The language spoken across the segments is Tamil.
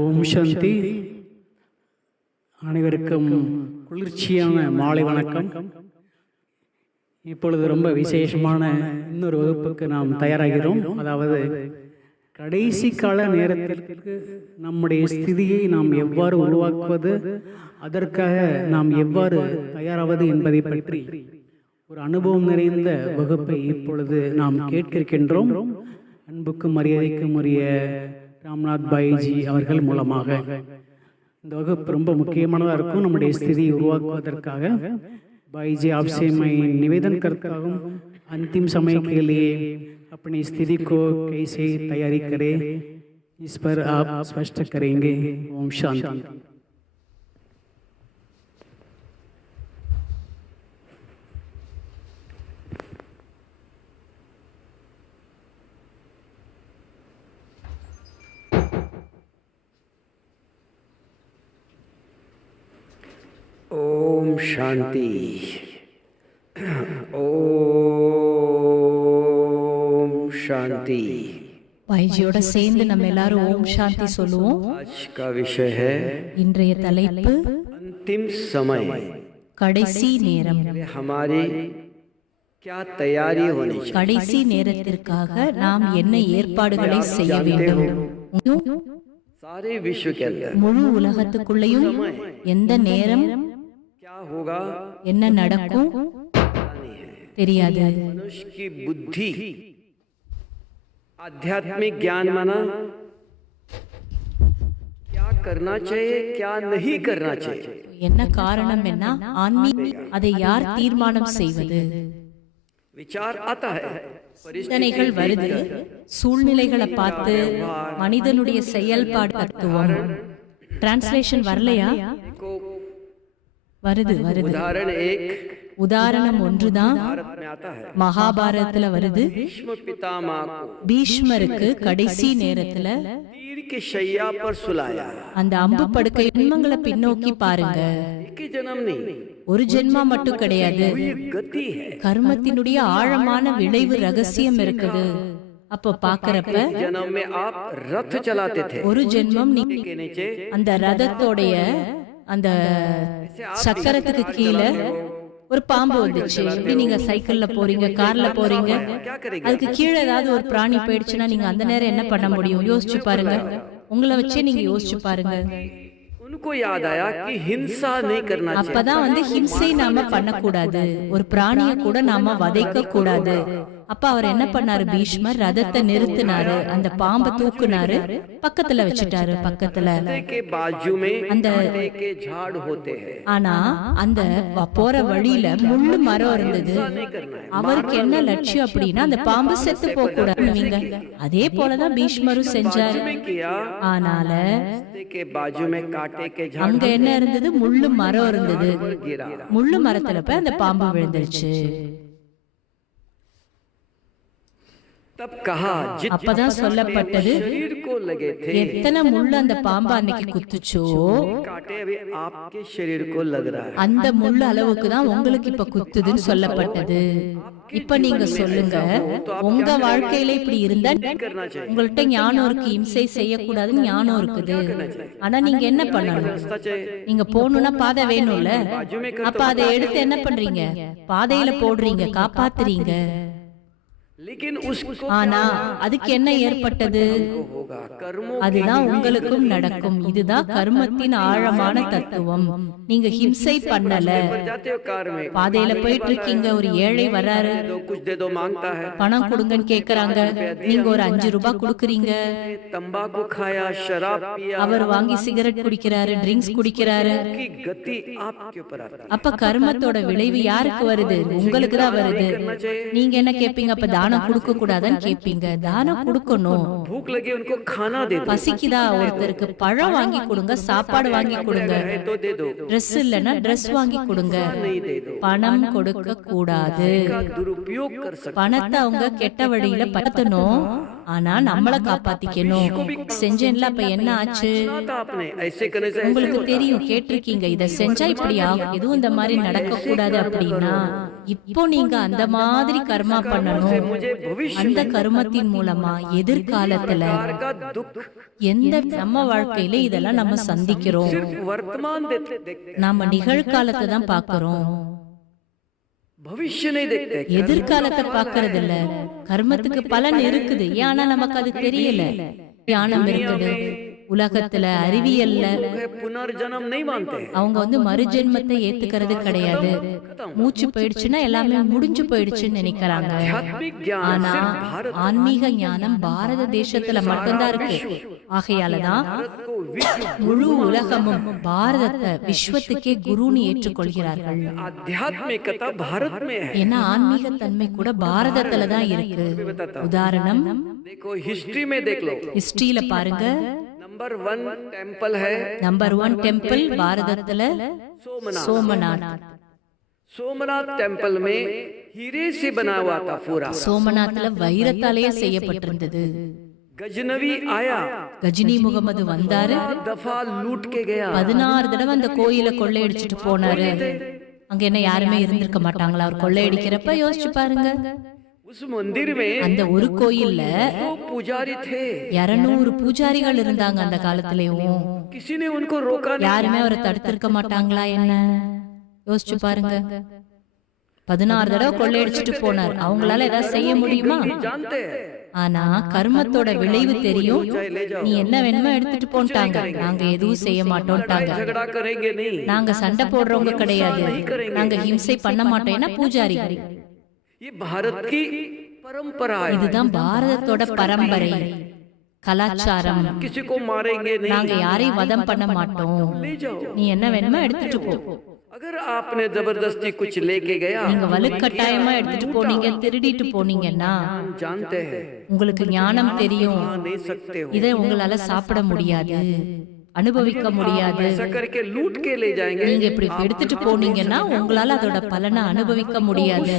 ஓம் சாந்தி. அனைவருக்கும் குளிர்ச்சியான மாலை வணக்கம். இப்பொழுது ரொம்ப விசேஷமான இன்னொரு வகுப்புக்கு நாம் தயாராகிறோம். அதாவது கடைசி கால நேரத்திற்கு நம்முடைய ஸ்திதியை நாம் எவ்வாறு உருவாக்குவது, அதற்காக நாம் எவ்வாறு தயாராவது என்பதை பற்றி ஒரு அனுபவம் நிறைந்த வகுப்பை இப்பொழுது நாம் கேட்கின்றோம். அன்புக்கும் மரியாதைக்கும் உரிய ராம்நாத் பாய்ஜி அவர்கள் மூலமாக இந்த வகுப்பு ரொம்ப முக்கியமானதாக இருக்கும். நம்முடைய ஸ்திதியை உருவாக்குவதற்காக भाई आपसे मैं निवेदन करता हूँ, अंतिम समय के लिए अपनी स्थिति को कैसे तैयारी करें, इस पर आप स्पष्ट करेंगे. ओम शांति. ओम शांति. ओम शांति. பாய்ஜியோட சேர்ந்து நம்ம எல்லாரும் ஓம் சாந்தி சொல்லுவோம். आज का विषय है இன்றைய தலைப்பு अंतिम समय. கடைசி நேரம். हमारी क्या तैयारी होनी चाहिए? கடைசி நேரத்திற்காக நாம் என்ன ஏற்பாடுகளை செய்ய வேண்டும்? सारे विश्व के अंदर முழு உலகத்துக்குள்ளேயும் எந்த நேரம் क्या होगा என்ன நடக்கும் தெரியாது. मनुष्य की बुद्धि आध्यात्मिक ज्ञान माना क्या करना चाहिए, क्या नहीं करना चाहिए. என்ன காரணம் என்ன ஆன்மீக அதை யார் தீர்மானம் செய்வது? विचार आता है, சிந்தனைகள் வருது, சூழ்நிலைகளை பார்த்து மனிதனுடைய செயல்பாடு தத்துவம். டிரான்ஸ்லேஷன் வரலையா? வருது வருது. उदाहरण एक உதாரணம் ஒன்றுதான் भारत में आता है. மகாபாரதத்துல வருது. भीष्म पितामह को பீஷ்மருக்கு கடைசி நேரத்துல तीर के शैया पर सुलाया. அந்த அம்பு படுக்கை ஜென்மங்களை பின்னோக்கி பாருங்க. एक ही जन्म नहीं, ஒரு ஜென்மா மட்டும் கிடையாது, ये गति है. கர்மத்தினுடைய ஆழமான விளைவு ரகசியம் இருக்குது. அப்ப பாக்குறப்ப जन्म में आप रथ चलाते थे, ஒரு ஜென்மம் நீங்க के नीचे அந்த ரதத்தோடைய அந்த சக்கரத்துக்கு கீழே ஒரு பாம்பு வந்துச்சு. எப்படி நீங்க சைக்கிள்ல போறீங்க, கார்ல போறீங்க, அதுக்கு கீழே ஏதாவது ஒரு பிராணி போயிடுச்சுன்னா நீங்க அந்த நேரம் என்ன பண்ண முடியும்? யோசிச்சு பாருங்க. உங்களை வச்சே நீங்க யோசிச்சு பாருங்க. उनको याद आया कि हिंसा नहीं करना चाहिए. அப்பதான் ஹிம்சை நாம பண்ணக்கூடாது, ஒரு பிராணிய கூட நாம வதைக்க கூடாது. அப்ப அவர் என்ன பண்ணாரு? பீஷ்மர் ரதத்தை நிறுத்தினாரு, அந்த பாம்பை தூக்குனாரு, பக்கத்துல வச்சுட்டாரு. பக்கத்துல के बाजू में அந்த कांटे के झाड़ होते हैं. ஆனா அந்த போற வழியில முள்ளு மரம் இருந்தது. அவருக்கு என்ன லட்சியம் அப்படின்னா அந்த பாம்பு செத்து போக கூடாதுங்க. அதே போலதான் பீஷ்மரும் செஞ்சாரு. ஆனால के बाजू में कांटे के झाड़ அங்க என்ன இருந்தது? முள்ளு மரம் இருந்தது. முள்ளு மரத்துல போய் அந்த பாம்பு விழுந்துருச்சு. तब कहा அப்பதான் சொல்லப்பட்டது, शरीर को लगे थे எத்தனை முள்ளு அந்த பாம்பு அன்னைக்கு குத்துச்சோ कांटे अभी आपके शरीर को लग रहा है. அந்த முள்ளு அளவுக்கு தான் உங்களுக்கு இப்ப குத்துதுன்னு சொல்லப்பட்டது. இப்ப நீங்க சொல்லுங்க, உங்க வாழ்க்கையில இப்படி இருந்தா உங்கள்ட்ட ஞானம் இருக்கு, இம்சை செய்யக்கூடாதுன்னு ஞானம் இருக்குது. ஆனா நீங்க என்ன பண்ணணும்? நீங்க போகணும்னா பாதை வேணும்ல. அப்ப அதை எடுத்து என்ன பண்றீங்க? பாதையில போடுறீங்க, காப்பாத்துறீங்க. लेकिन उसको ஆனா அதுக்கு என்ன ஏற்பட்டது? होगा कर्मों அதுதான் உங்களுக்கும் நடக்கும். இதுதான் கர்மத்தின் ஆழமான தத்துவம். நீங்க ஹிம்சை பண்ணல, जाते हो कार में பாதையில போயிட்டு இருக்கீங்க, ஒரு ஏழை வர்றாரு, दो कुछ दे दो मांगता है, பணம் கொடுங்கன்னு கேக்குறாங்க, நீங்க ஒரு 5 ரூபாய் கொடுக்குறீங்க. तंबाकू खाया, शराब पिया, அவர் வாங்கி சிகரெட் குடிக்கிறாரு, ட்ரிங்க்ஸ் குடிக்கிறாரு. की गति आपके ऊपर आती है. அப்ப கர்மத்தோட விளைவு யாருக்கு வருது? உங்களுக்கு தான் வருது. நீங்க என்ன கேப்பீங்க? அப்ப தானம் கொடுக்க கூடாதுன்னு கேப்பீங்க. தானம் கொடுக்கணும். भूख लगी उनको खाना दे दो, பசிக்குதா? ஒருத்தருக்கு பழம் வாங்கி கொடுங்க, சாப்பாடு வாங்கி கொடுங்க. तो दे दो, ட்ரெஸ் இல்லைன்னா ட்ரெஸ் வாங்கி கொடுங்க. பணம் கொடுக்க கூடாது. दुरुपयोग कर सकते. பணத்தை அவங்க கெட்ட வழியில படுத்தணும். ஆனா நம்மள காப்பாத்திக்கணும். செஞ்சேன்ல, அப்ப என்ன ஆச்சு? सुना था आपने, ऐसे करने से ऐसे உங்களுக்கு होता है। தெரியும், கேட்டிருக்கீங்க, இத செஞ்சா இப்படி ஆகும், எதுவும் இந்த மாதிரி நடக்க கூடாது அப்படின்னா, இப்போ நீங்க அந்த மாதிரி கர்மா பண்ணணும். அந்த கர்மத்தின் மூலமா எதிர்காலத்துல प्रकार का दुख எந்த நம்ம வாழ்க்கையில இதெல்லாம் நம்ம சந்திக்கிறோம். सिर्फ वर्तमान देखते हैं, நாம நிகழ்காலத்தை தான் பாக்குறோம், भविष्य नहीं देखते। எதிர்காலத்தை பாக்குறது இல்ல. கர்மத்துக்கு பலன் இருக்குது, ஏன்னா நமக்கு அது தெரியல. ஞானம் இருக்குது உலகத்துல, அறிவியல்ல पुनर्जन्म नहीं मानते। அவங்க மறுஜென்மத்தை ஏத்துக்கிறது கிடையாது. மூச்சு போயிடுச்சுன்னா எல்லாமே முடிஞ்சு போயிடுச்சுன்னு நினைக்கிறாங்க. आध्यात्मिक ज्ञान ஆனா सिर्फ भारत ஆன்மீக ஞானம் பாரத தேசத்துல மட்டும்தான் இருக்கு. ஆகையாலதான் को विश्व முழு உலகமும் பாரதத்தை விஸ்வத்துக்கே குருன்னு ஏற்றுக்கொள்கிறார்கள். आध्यात्मिकता भारत में है। ஏன்னா ஆன்மீக தன்மை கூட பாரதத்துல தான் இருக்கு. உதாரணம், देखो हिस्ट्री में देख लो, ஹிஸ்டரியில பாருங்க. नंबर 1 टेम्पल है நம்பர் 1 டெம்பிள் பாரதத்துல சோமநாத். सोमनाथ टेम्पल में हीरे से बना हुआ था पूरा। சோமநாத்ல வைரத்தாலேயே செய்யப்பட்டிருந்தது. गजनवी आया, கஜினி முகமது வந்தாரு, दफा लूट के गया। 16 தடவை அந்த கோயில கொள்ளையடிச்சிட்டு போனாரு. அங்க என்ன யாருமே இருந்திருக்க மாட்டாங்களா அவர் கொள்ளையடிக்கிறப்ப? யோசிச்சு பாருங்க. उस मंदिर में அந்த ஒரு கோயில்ல 2 पुजारी थे, 200 பூஜாரிகள் இருந்தாங்க அந்த காலத்திலயும். किसी ने उनको रोका नहीं। யாருமே அவரை தடுத்திருக்க மாட்டாங்களா என்ன? யோசிச்சு பாருங்க. 16 தடவை கொள்ளையடிச்சிட்டு போனார். அவங்களால ஏதாவது செய்ய முடியுமா? जानते हैं, ஆனா கர்மத்தோட விளைவு தெரியும். நீ என்ன வேணுமோ எடுத்துட்டு போன்ட்டாங்க. நாங்க எதுவும் செய்ய மாட்டோம்ட்டாங்க. झगड़ा करेंगे नहीं। நாங்க சண்டை போடுறவங்க கிடையாது, நாங்க ஹிம்சை பண்ண மாட்டோம். ஏன்னா பூஜாரிகள். ये भारत की परंपरा है। இதுதான் பாரதத்தோட பரம்பரை, கலாச்சாரம். किसी को मारेंगे नहीं, நாங்க யாரையும் வதம் பண்ண மாட்டோம். ले जाओ। நீ என்ன வேணுமோ எடுத்துட்டு போ. अगर आपने जबरदस्ती कुछ लेके गया, நீங்க வலுக்கட்டாயமா எடுத்துட்டு போனீங்க, திருடிட்டு போனீங்கன்னா हम जानते हैं உங்களுக்கு ஞானம் தெரியும். नहीं सकते हो। இதை உங்களால சாப்பிட முடியாது, அனுபவிக்க முடியாது. ऐसा करके लूट के ले जाएंगे, நீங்க இப்படி எடுத்துட்டு போனீங்கன்னா உங்களால அதோட பலனை அனுபவிக்க முடியாது.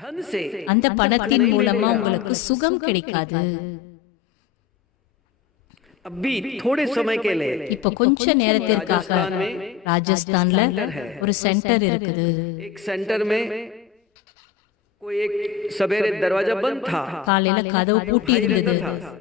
धन से அந்த பணத்தின் மூலமா உங்களுக்கு சுகம் கிடைக்காது. अभी थोड़े समय के लिए இப்ப கொஞ்ச நேரத்திற்காக ராஜஸ்தான்ல ஒரு சென்டர் இருக்குது. एक सेंटर में कोई एक सवेरे दरवाजा बंद था। காலையில கதவு பூட்டி இருந்தது.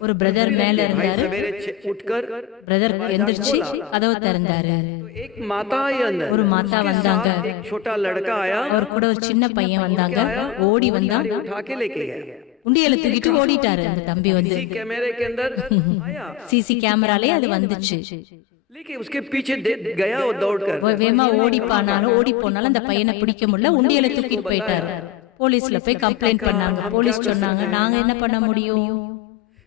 ஒரு பிரதர் மேல இருந்தாரு. सवेरे उठकर பிரதர் எந்திரிச்சு கதவு திறந்தாரு. एक माता आई अंदर, ஒரு மாதா வந்தாங்க. एक छोटा लड़का आया, அவர் கூட ஒரு சின்ன பையன் வந்தாங்க. ஓடி வந்தா उठा के लेके गया। உண்டியல தூக்கிட்டு ஓடிட்டாரு அந்த தம்பி. कैमरे के अंदर आया, சிசி கேமராலே அது வந்துச்சு. लेकिन उसके पीछे गया वो दौड़कर। வேமா ஓடி போனாலும் அந்த பையனை பிடிக்க முடியல. உண்டியல தூக்கிட்டு போயிட்டாரு. போலீஸ்ல போய் கம்ப்ளைண்ட் பண்ணாங்க. போலீஸ் சொன்னாங்க நாங்க என்ன பண்ண முடியும்?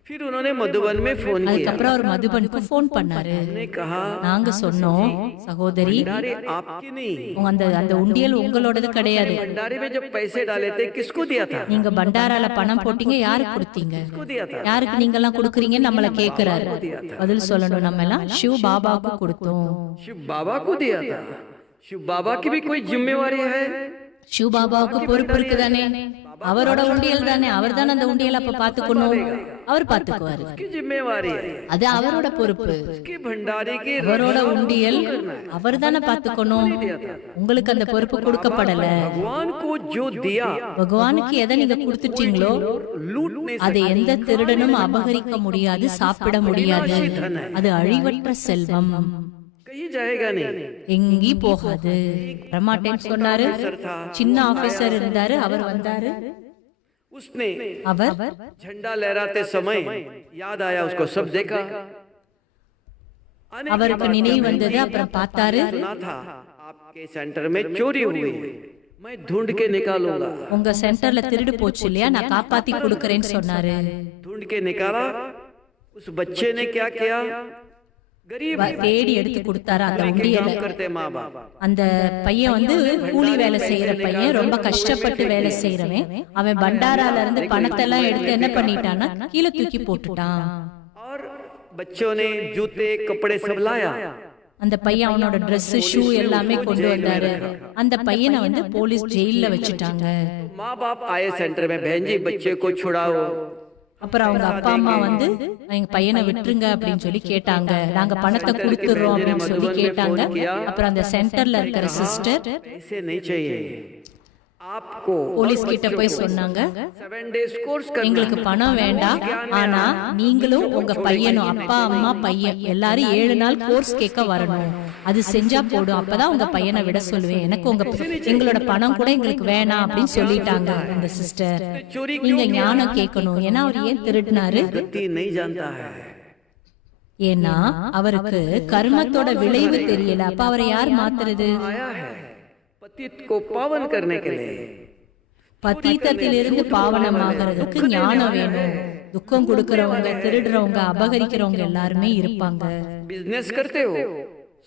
फिर उन्होंने मधुबन में फोन किया। அதுக்கப்புறம் அவர் மதுபனுக்கு போன் பண்ணாரு. ने कहा நாங்க சொன்னோம், சகோதரி भंडारे आपकी नहीं, அந்த உண்டியல் உங்களோடது கிடையாது. भंडारे में जब पैसे डाले थे किसको दिया था? நீங்க பண்டாரால பணம் போட்டீங்க, யாருக்கு கொடுத்தீங்க? किसको दिया था? யாருக்கு நீங்க எல்லாம் கொடுக்குறீங்கன்னு நம்மள கேக்குறாரு. பதில் சொல்லணும். நம்ம எல்லாம் சிவ பாபாவுக்கு கொடுத்தோம். शिव बाबा को दिया था। शिव बाबा की भी कोई जिम्मेवारी है। சிவ பாபாவுக்கு பொறுப்பு இருக்குதானே? அவரோட உண்டியல் தானே, அவர் தானே அந்த உண்டியல் அப்ப பாத்துக்கணும். அவர் பாத்துக்குவாரு, उसकी जिम्मेवारी है। அது அவரோட பொறுப்பு. उसके भंडारे की அவரோட உண்டியல் அவர் தானே பாத்துக்கணும். உங்களுக்கு அந்த பொறுப்பு கொடுக்கப்படல. भगवान को जो दिया பகவானுக்கு எதை நீங்க கொடுத்துட்டீங்களோ लूट नहीं அதை எந்த திருடனும் அபகரிக்க முடியாது, சாப்பிட முடியாது. அது அழிவற்ற செல்வம், कहीं जाएगा नहीं। எங்கி போகாது. பிரமாட்டேன் சொன்னாரு. சின்ன ஆபீசர் இருந்தாரு, அவர் வந்தாரு. उसने அவர் झंडा लहराते समय याद आया, उसको सब देखा। அவருக்கு நினைவு வந்தது. அப்புறம் பார்த்தாரு, सुना था आपके सेंटर में चोरी हुई, मैं ढूंढ के निकालूंगा। உங்க சென்டர்ல திருடு போச்சு இல்லையா, நான் காப்பாத்தி கொடுக்கறேன்னு சொன்னாரு. ढूंढ के निकाला। उस बच्चे ने क्या किया? गरीब தேடி எடுத்து கொடுத்தாரு அந்த உண்டியல. करते माँ बाप, அந்த பையன் கூலி வேலை செய்யற பையன், ரொம்ப கஷ்டப்பட்டு வேலை செய்யறவன். அவன் பண்டாரால இருந்து பணத்தை எல்லாம் எடுத்து என்ன பண்ணிட்டான்னா கீழே தூக்கி போட்டுட்டான். और बच्चों ने जूते कपड़े सब लाया। அந்த பையன் அவனோட Dress ஷூ எல்லாமே கொண்டு வந்தாரு. அந்த பையனை போலீஸ் ஜெயில்ல வச்சுட்டாங்க. माँ बाप आए सेंटर में, बहन जी बच्चे को छुड़ाओ, அப்புறம் அவங்க அப்பா அம்மா வந்து எங்க பையனை விட்டுருங்க அப்படின்னு சொல்லி கேட்டாங்க. நாங்க பணத்தை கொடுத்துடுறோம் அப்படின்னு சொல்லி கேட்டாங்க. அப்புறம் அந்த சென்டர்ல இருக்கிற சிஸ்டர் ऐसे नहीं चाहिए आपको போலீஸ் கிட்ட போய் சொன்னாங்க, 7 days course करना எங்களுக்கு பணம் வேண்டாம், ஆனா நீங்களும் உங்க பையனும் அப்பா அம்மா பையன் எல்லாரும் 7 நாள் கோர்ஸ் கேட்க வரணும், அது செஞ்சா போடும், அப்பதான் உங்க பையனை விட சொல்லுவேன், எனக்கு எங்களோட பணம் கூட எங்களுக்கு வேணாம் அப்படின்னு சொல்லிட்டாங்க அந்த சிஸ்டர். நீங்க ஞானம் கேட்கணும், ஏன்னா அவர் ஏன் திருடினாரு? गति नहीं जानता है ஏன்னா அவருக்கு கர்மத்தோட விளைவு தெரியல. அப்ப அவரை யார் மாத்துறது? आया है पतित को पावन करने के लिए பதீத்தத்திலிருந்து பாவனமாகிறதுக்கு ஞானம் வேணும். துக்கம் கொடுக்கறவங்க, திருடுறவங்க, அபகரிக்கிறவங்க எல்லாருமே இருப்பாங்க. बिजनेस करते हो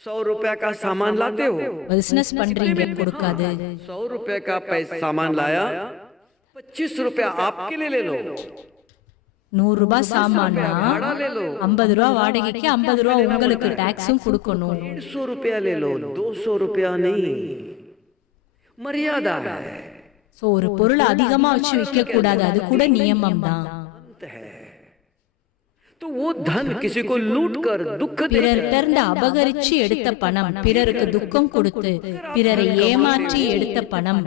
100 रुपया का सामान लाते हो, பிசினஸ் பண்றீங்க கொடுக்காது. 100 रुपये का पैसा सामान लाया, 25 रुपया आपके लिए ले लो, 100 ரூபாய் சாமான்னா 50 ரூபா வாடகைக்கு, 50 ரூபா உங்களுக்கு டாக்ஸும் கொடுக்கணும். 150 रुपया ले लो, 200 रुपया नहीं, मर्यादा है, சோ ஒரு பொருளை அதிகமா வச்சு விற்க கூடாது, அது கூட நியமம் தான். तो वो धन किसी को लूट कर दुख दे, பிறர்கிட்ட இருந்து அபகரிச்சு எடுத்த பணம், பிறருக்கு துக்கம் கொடுத்து பிறரை ஏமாற்றி எடுத்த பணம்,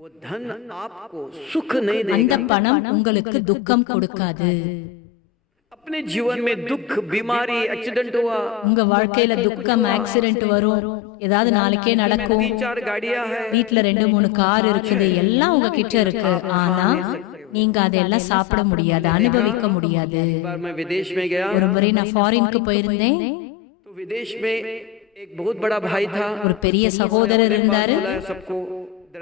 वो धन आपको सुख नहीं அந்த देगा। பணம் உங்களுக்கு துக்கம் கொடுக்காது. अपने जीवन में दुख, बीमारी, एक्सीडेंट हुआ, உங்க வாழ்க்கையில துக்கம், ஆக்சிடென்ட் வரும், ஏதாவது நாளைக்கே நடக்கும், 3-4 गाड़ियां हैं, வீட்டுல 2-3 கார் இருக்குது, எல்லாம் உங்ககிட்ட இருக்கு, ஆனா நீங்க அதெல்லாம் சாப்பிட முடியாது, அனுபவிக்க முடியாது. एक बार मैं विदेश में गया, ஒரு முறை நான் ஃபாரினுக்கு போயிருந்தேன். तो विदेश में एक बहुत बड़ा भाई था, ஒரு பெரிய சகோதரர் இருந்தாரு. बुलाया सबको,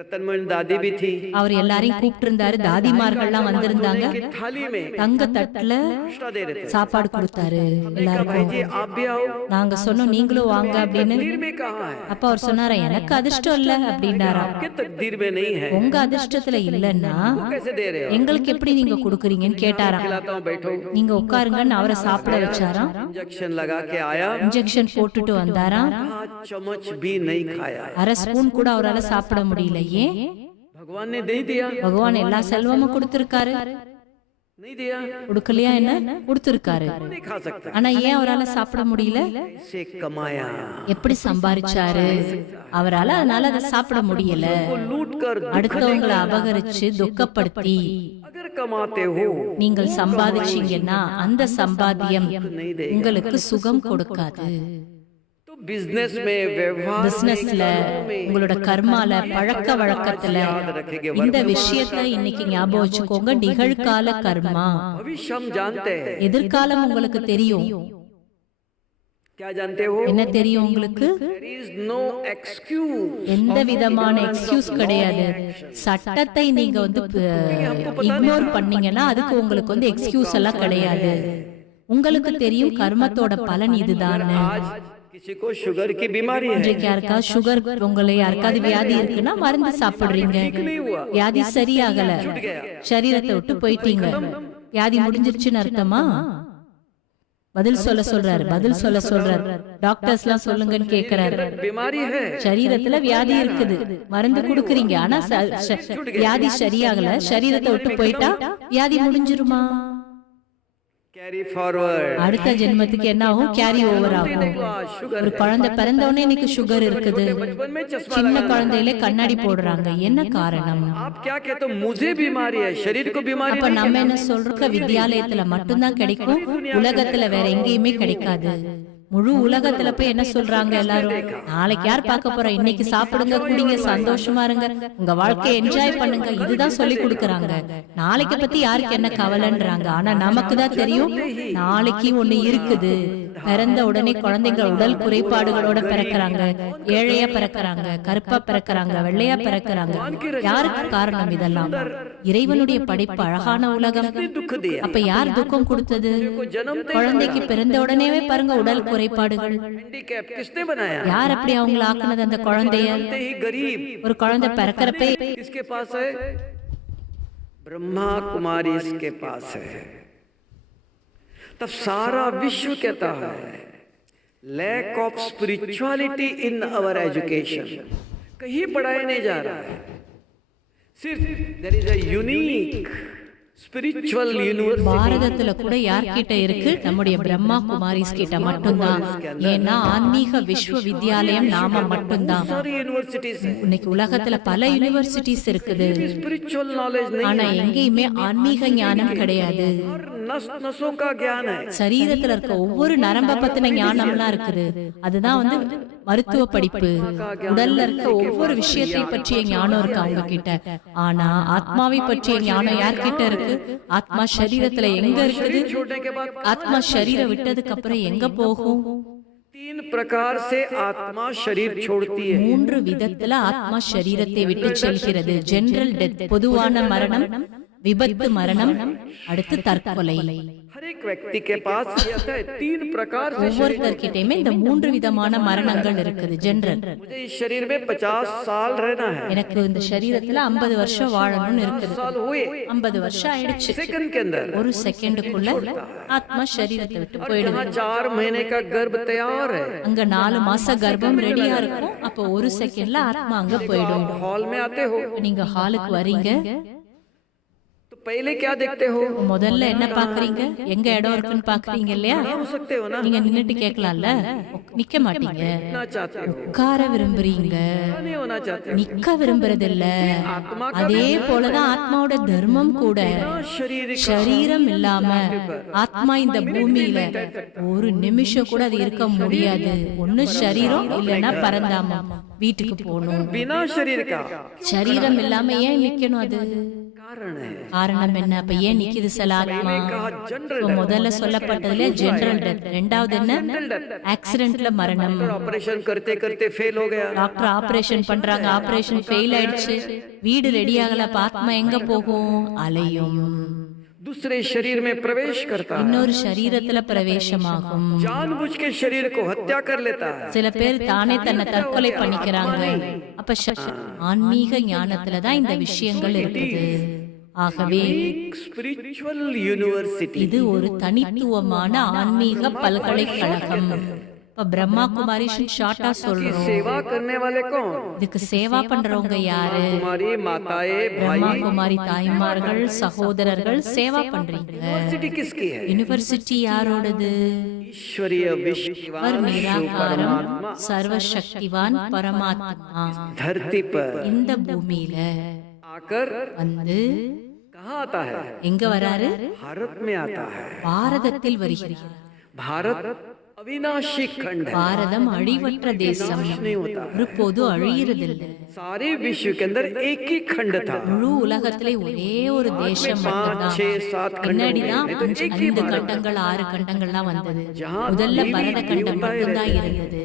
रतनमणि दादी भी थी, அவர் எல்லாரையும் கூப்பிட்டு இருந்தாரு, தாதிமார்கள்லாம் வந்திருந்தாங்க. कि थाली में தங்க தட்டுல नाश्ता दे रहे थे। சாப்பாடு கொடுத்தாரு எல்லாருக்கும். जी आप भी आओ, நாங்க சொன்னோம் நீங்களும் வாங்க அப்படின்னு. तकदीर में कहाँ है, அப்ப அவர் சொன்னாரா, எனக்கு அதிர்ஷ்டம் இல்ல அப்படின்னாரா. आपके तकदीर में नहीं है, உங்க அதிர்ஷ்டத்துல இல்லன்னா कैसे दे रहे हो, எங்களுக்கு எப்படி நீங்க கொடுக்குறீங்கன்னு கேட்டாராம். खिलाता हूँ बैठो, நீங்க உட்காருங்கன்னு அவரை சாப்பிட வச்சாராம். इंजेक्शन लगा के आया, இன்ஜெக்ஷன் போட்டுட்டு வந்தாராம். हाथ चम्मच भी नहीं खाया, அரை ஸ்பூன் கூட அவரால் சாப்பிட முடியல. ஏன்? भगवान ने नहीं दिया, பகவான் எல்லா செல்வமும் கொடுத்திருக்காரு, नहीं दिया, கொடுக்கலையா என்ன? கொடுத்திருக்காரு, नहीं खा सकता, ஆனா ஏன் அவரால் சாப்பிட முடியல? से कमाया, எப்படி சம்பாரிச்சாரு அவரால, அதனால அதை சாப்பிட முடியல. वो लूट कर அடுத்தவங்களை அபகரிச்சு துக்கப்படுத்தி अगर कमाते हो நீங்கள் சம்பாதிச்சீங்கன்னா அந்த சம்பாத்தியம் உங்களுக்கு சுகம் கொடுக்காது. तो बिजनेस में, व्यवहार பிசினஸ்ல, உங்களோட கர்மால, பழக்க வழக்கத்துல இந்த விஷயத்தை இன்னைக்கு ஞாபகம் வச்சுக்கோங்க. நிகழ்கால கர்மா, भविष्य हम जानते हैं, எதிர்காலம் உங்களுக்கு தெரியும். क्या जानते हो, என்ன தெரியும் உங்களுக்கு? there is no excuse, எந்த விதமான எக்ஸ்கியூஸ் கிடையாது. சட்டத்தை நீங்க வந்து இக்னோர் பண்ணீங்கன்னா அதுக்கு உங்களுக்கு வந்து எக்ஸ்கியூஸ் எல்லாம் கிடையாது. உங்களுக்கு தெரியும் கர்மத்தோட பலன் இதுதான். आज किसी को शुगर की बीमारी है, இன்றைக்கு யாருக்காவது சுகர், உங்களை யாருக்காவது வியாதி இருக்குன்னா மருந்து சாப்பிடுறீங்க, வியாதி சரியாகல, சரீரத்தை விட்டு போயிட்டீங்க, வியாதி முடிஞ்சிருச்சுன்னு அர்த்தமா? பதில் சொல்ல சொல்றாரு, பதில் சொல்ல சொல்றாரு. டாக்டர்ஸ் எல்லாம் சொல்லுங்கன்னு கேக்குறாரு. बीमारी है, சரீரத்துல வியாதி இருக்குது, மருந்து குடுக்குறீங்க, ஆனா வியாதி சரியாகல, சரீரத்தை விட்டு போயிட்டா வியாதி முடிஞ்சிருமா? कैरी फॉरवर्ड, அடுத்த ஜென்மத்துக்கு என்ன ஆகும்? கேரி ஓவர் ஆகும். ஒரு குழந்தை பிறந்த உடனே இன்னைக்கு சுகர் இருக்குது, बचपन में चश्मा, சின்ன குழந்தையில கண்ணாடி போடுறாங்க, என்ன காரணம்? आप क्या कहते हो, मुझे बीमारी है, शरीर को बीमारी அப்ப नहीं, நம்ம என்ன சொல்றோம்? வித்யாலயத்துல மட்டும்தான் கிடைக்கும், உலகத்துல வேற எங்கேயுமே கிடைக்காது. முழு உலகத்துல போய் என்ன சொல்றாங்க எல்லாரும்? நாளைக்கு யார் பார்க்க போறோம், இன்னைக்கு சாப்பிடுங்க, குடிங்க, சந்தோஷமா இருங்க, உங்க வாழ்க்கையை என்ஜாய் பண்ணுங்க, இதுதான் சொல்லி கொடுக்கறாங்க. நாளைக்கு பத்தி யாருக்கு என்ன கவலைன்றாங்க. ஆனா நமக்கு தான் தெரியும் நாளைக்கு ஒண்ணு இருக்குது. பிறந்த உடனே குழந்தைங்க உடல் குறைபாடுகளோட பிறக்கிறாங்க, ஏழையா பிறக்கிறாங்க, கருப்பா பிறக்கிறாங்க, வெள்ளையா பிறக்கிறாங்க. யாருக்கு காரணம் இதெல்லாம்? இறைவனுடைய படைப்பு, அழகான உலகம். दुख दिया, அப்ப யார் துக்கம் கொடுத்தது? குழந்தைக்கு பிறந்த உடனேவே பாருங்க உடல் குறைபாடுகள். हैंडीकैप किसने बनाया, யார் அப்படி அவங்கள ஆக்குனது? அந்த குழந்தைய. बनते ही गरीब, ஒரு குழந்தை பிறக்கிறப்பே किसके पास है, ब्रह्मा कुमारी इसके पास है। तब सारा विश्व कहता है lack of spirituality in our education, कहीं पढ़ाया नहीं जा रहा है, सिर्फ there is a unique spiritual university பாரதத்துல கூட யார்கிட்ட இருக்கு? நம்முடைய பிரம்மா குமாரிஸ் கிட்ட மட்டும்தான். ஏன்னா ஆன்மீக விஸ்வவித்யாலயம் நாம மட்டும்தான். सारी यूनिवर्सिटीज है, இன்னைக்கு உலகத்துல பல யூனிவர்சிட்டிஸ் இருக்குது. स्पिरिचुअल नॉलेज नहीं ஆனா எங்கேயுமே ஆன்மீக ஞானம் கிடையாது. और नस नसों का ज्ञान है। சரீரத்துல இருக்க ஒவ்வொரு நரம்ப பத்தின ஞானம்லாம் இருக்குது. அதுதான் மருத்துவ படிப்பு. உடல்ல இருக்க ஒவ்வொரு விஷயத்தை பற்றிய ஞானம் இருக்கு அவங்க கிட்ட. ஆனா ஆத்மாவை பற்றிய ஞானம் யார்கிட்ட இருக்கு? ஆத்மா சரீரத்துல எங்க இருக்குது? छोड़ने के बाद ஆத்மா சரீரம் விட்டதுக்கு அப்புறம் எங்க போகும்? 3 प्रकार से आत्मा शरीर छोड़ती है। 3 விதத்துல ஆத்மா சரீரத்தை விட்டு செல்கிறது. ஜெனரல் டெத், பொதுவான மரணம், விபத்து மரணம், அடுத்து தற்கொலை. हर एक व्यक्ति के पास ये आता है 3 प्रकार से। ஒவ்வொருத்தர்கிட்டயுமே இந்த 3 விதமான மரணங்கள் இருக்குது. ஜெனரல், मुझे इस शरीर में 50 साल रहना है। எனக்கு இந்த சரீரத்துல 50 வருஷம் வாழணும்னு இருக்குது. साल हुए 50 வருஷம் ஆயிடுச்சு. सेकंड के अंदर ஒரு செகண்டுக்குள்ள ஆத்மா சரீரத்தை விட்டு போயிடுது. जहाँ 4 महीने का गर्भ तैयार है, அங்க 4 மாச கர்ப்பம் ரெடியா இருக்கும். அப்போ ஒரு செகண்ட்ல ஆத்மா அங்க போயிடும். हॉल में आते हो நீங்க ஹாலுக்கு வரீங்க. तो पहले क्या देखते हो? முதல்ல என்ன பாக்குறீங்க? எங்க இடம் இருக்குன்னு பாக்குறீங்க இல்லையா? हो सकते हो ना, நீங்க நின்னுட்டு கேட்கலாம்ல. நிக்க மாட்டீங்க. ना चाहते हो, உட்கார விரும்புறீங்க, नहीं होना चाहते हो। நிக்க விரும்புறது இல்ல. அதே போலதான் ஆத்மாவோட தர்மம் கூட. शरीर சரீரம் இல்லாம ஆத்மா இந்த பூமியில ஒரு நிமிஷம் கூட அது இருக்க முடியாது. ஒண்ணு சரீரம் இல்லைன்னா பரந்தாம வீட்டுக்கு போகணும். बिना शरीर का சரீரம் இல்லாம ஏன் நிக்கணும்? அது कारण है। காரணம் என்ன? அப்ப ஏன் நிக்குது சில ஆத்மா? कहा जनरल இப்ப முதல்ல சொல்லப்பட்டதுல ஜெனரல் டெத், ரெண்டாவது என்ன? ஆக்சிடென்ட்ல மரணம். ऑपरेशन करते करते फेल हो गया, டாக்டர் ஆபரேஷன் பண்றாங்க, ஆபரேஷன் ஃபெயில் ஆயிடுச்சு, வீடு ரெடி ஆகல. அப்ப ஆத்மா எங்க போகும்? அலையும். दूसरे शरीर में प्रवेश करता है, இன்னொரு சரீரத்துல பிரவேசமாகும். जानबूझ के शरीर को हत्या कर लेता है। சில பேர் தானே தன்னை தற்கொலை பண்ணிக்கிறாங்க. அப்ப ஆன்மீக ஞானத்துலதான் இந்த விஷயங்கள் இருக்குது. ஆகவே स्पिरिचुअल यूनिवर्सिटी இது ஒரு தனித்துவமான ஆன்மீக பல்கலைக்கழகம். இப்ப பிரம்மா குமாரிஷன் ஷார்ட்டா சொல்றோம். सेवा करने वाले कौन? இதுக்கு சேவா பண்றவங்க யாரு? कुमारी माताएं பிரம்மா भाई। குமாரி தாய்மார்கள், சகோதரர்கள் சேவா பண்றீங்க. यूनिवर्सिटी किसकी है? யூனிவர்சிட்டி யாரோடது? ईश्वरीय विश्वान அவர் शिव நிராகாரம், परमात्मा சர்வசக்திவான் பரமாத்மா धरती पर இந்த பூமியில आकर வந்து कहाँ आता है? எங்க வராரு? भारत में आता है। பாரதத்தில் வருகிறார். भारत अविनाशी खंड है, பாரதம் அழிவற்ற தேசம், नहीं होता। ஒருபோது அழியறதில்லை. सारे विश्व के अंदर एक ही खंड था। முழு உலகத்திலே ஒரே ஒரு தேசம் 5, மட்டும்தான். 6, 7 खंड பின்னாடிதான் नहीं तो एक ही 5 भारत। கண்டங்கள் 6 கண்டங்கள்லாம் வந்தது. முதல்ல பரத கண்டம் மட்டும்தான் இருந்தது.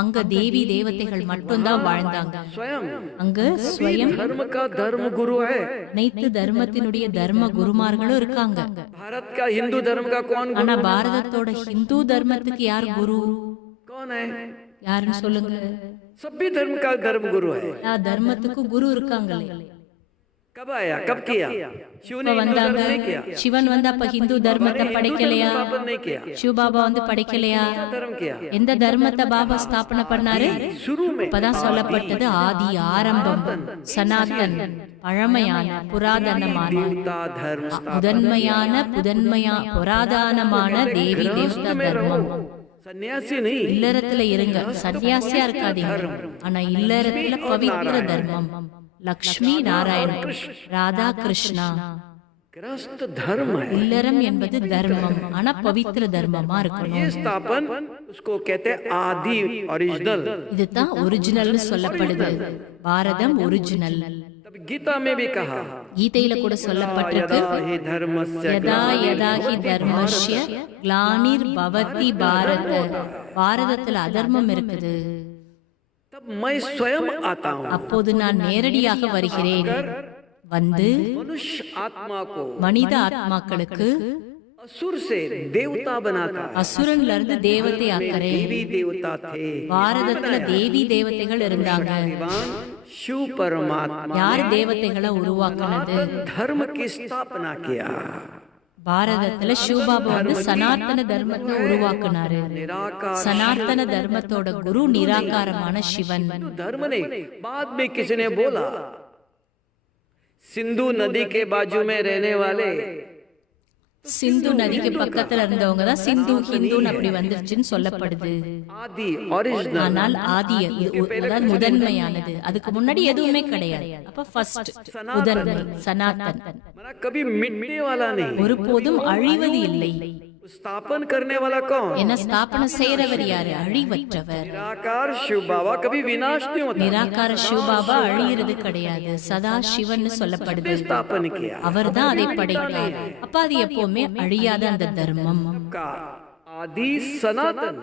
அங்க தேவி தேவதைகள் மட்டும்தான் வாழ்ந்தாங்க. स्वयं அங்க ஸ்வயம் धर्म का धर्म गुरु है। அனைத்து தர்மத்தினுடைய தர்ம குருமார்களும் இருக்காங்க. भारत का हिंदू धर्म का कौन ஆனா गुरु? பாரதத்தோட ஹிந்து தர்மத்துக்கு யார் குரு? कौन है? யாருன்னு சொல்லுங்க. सभी धर्म का धर्म गुरु है। எல்லா தர்மத்துக்கும் குரு இருக்காங்களே. कब आया, कब किया? शिव ने இப்ப हिंदू வந்தாங்க. धर्म नहीं किया, சிவன் வந்து அப்ப ஹிந்து தர்மத்தை படைக்கலையா? स्थापन नहीं किया, சிவபாபா வந்து படைக்கலையா? धर्म किया। எந்த தர்மத்தை பாபா ஸ்தாபனை பண்ணாரு? शुरू में இப்பதான் சொல்லப்பட்டது ஆதி ஆரம்பம், சனாதன், பழமையான புராதனமான देवता धर्म புராதனமான தேவி தேவதா தர்மம். सन्यासी नहीं, இல்லறத்துல இருங்க, சன்னியாசியா இருக்காதீங்க. ஆனா இல்லறத்துல பவித்திர தர்மம், லக்ஷ்மி நாராயணன், ராதா கிருஷ்ணா. गृहस्थ धर्म है। இல்லறம் என்பது தர்மம், ஆனா பவித்திர தர்மமா ये இருக்கணும். स्थापन उसको कहते हैं आदि, ओरिजिनल। இதுதான் ஒரிஜினல்னு சொல்லப்படுது. பாரதம் ஒரிஜினல். तब गीता में भी कहा, கீதையில கூட சொல்லப்பட்டிருக்கு, यदा हि धर्मस्य யதா யதா ஹி தர்மஸ்ய க்ளானிர் பவதி பாரத. பாரதத்துல அதர்மம் இருக்குது, तब मैं स्वयं आता हूँ। அப்போது நான் நேரடியாக வருகிறேன். வந்து मनुष्य आत्मा को மனித ஆத்மாக்களுக்கு असुर से देवता बनाता है। அசுரன்ல இருந்து தேவதை ஆக்கிறேன். देवी देवता थे, பாரதத்துல தேவி தேவதைகள் இருந்தாங்க. भगवान शिव परमात्मा யார் தேவதைகளை உருவாக்குனது? धर्म की स्थापना किया। பாரதத்துல சிவபாபா வந்து சனாதன தர்மத்தை உருவாக்குனாரு. निराकार சனாதன தர்மத்தோட குரு நிராகாரமான சிவன். धर्म ने बाद में किसी ने बोला सिंधु नदी के बाजू में रहने वाले சிந்து நதிக்கு பக்கத்துல இருந்தவங்க தான் சிந்து ஹிந்துன்னு அப்படி வந்துருச்சுன்னு சொல்லப்படுது. आदि ओरिजिनल ஆனால் ஆதி அதாவது முதன்மையானது, அதுக்கு முன்னாடி எதுவுமே கிடையாது. அப்ப ஃபர்ஸ்ட் முதன்மை சனாதன், कभी मिटने वाला नहीं, ஒருபோதும் அழிவது இல்லை. स्थापन करने वाला कौन? என்ன ஸ்தாபனம் செய்யறவர் யாரு? அழிவற்றவர். निराकार शिव बाबा कभी विनाश नहीं होता, நிராகார சிவபாபா அழியிறது கிடையாது, சதா சிவன் சொல்லப்படுது. स्थापन किया அவர் தான் அதை படைத்தார். அப்ப அது எப்பவுமே அழியாத அந்த தர்மம் का आदि सनातन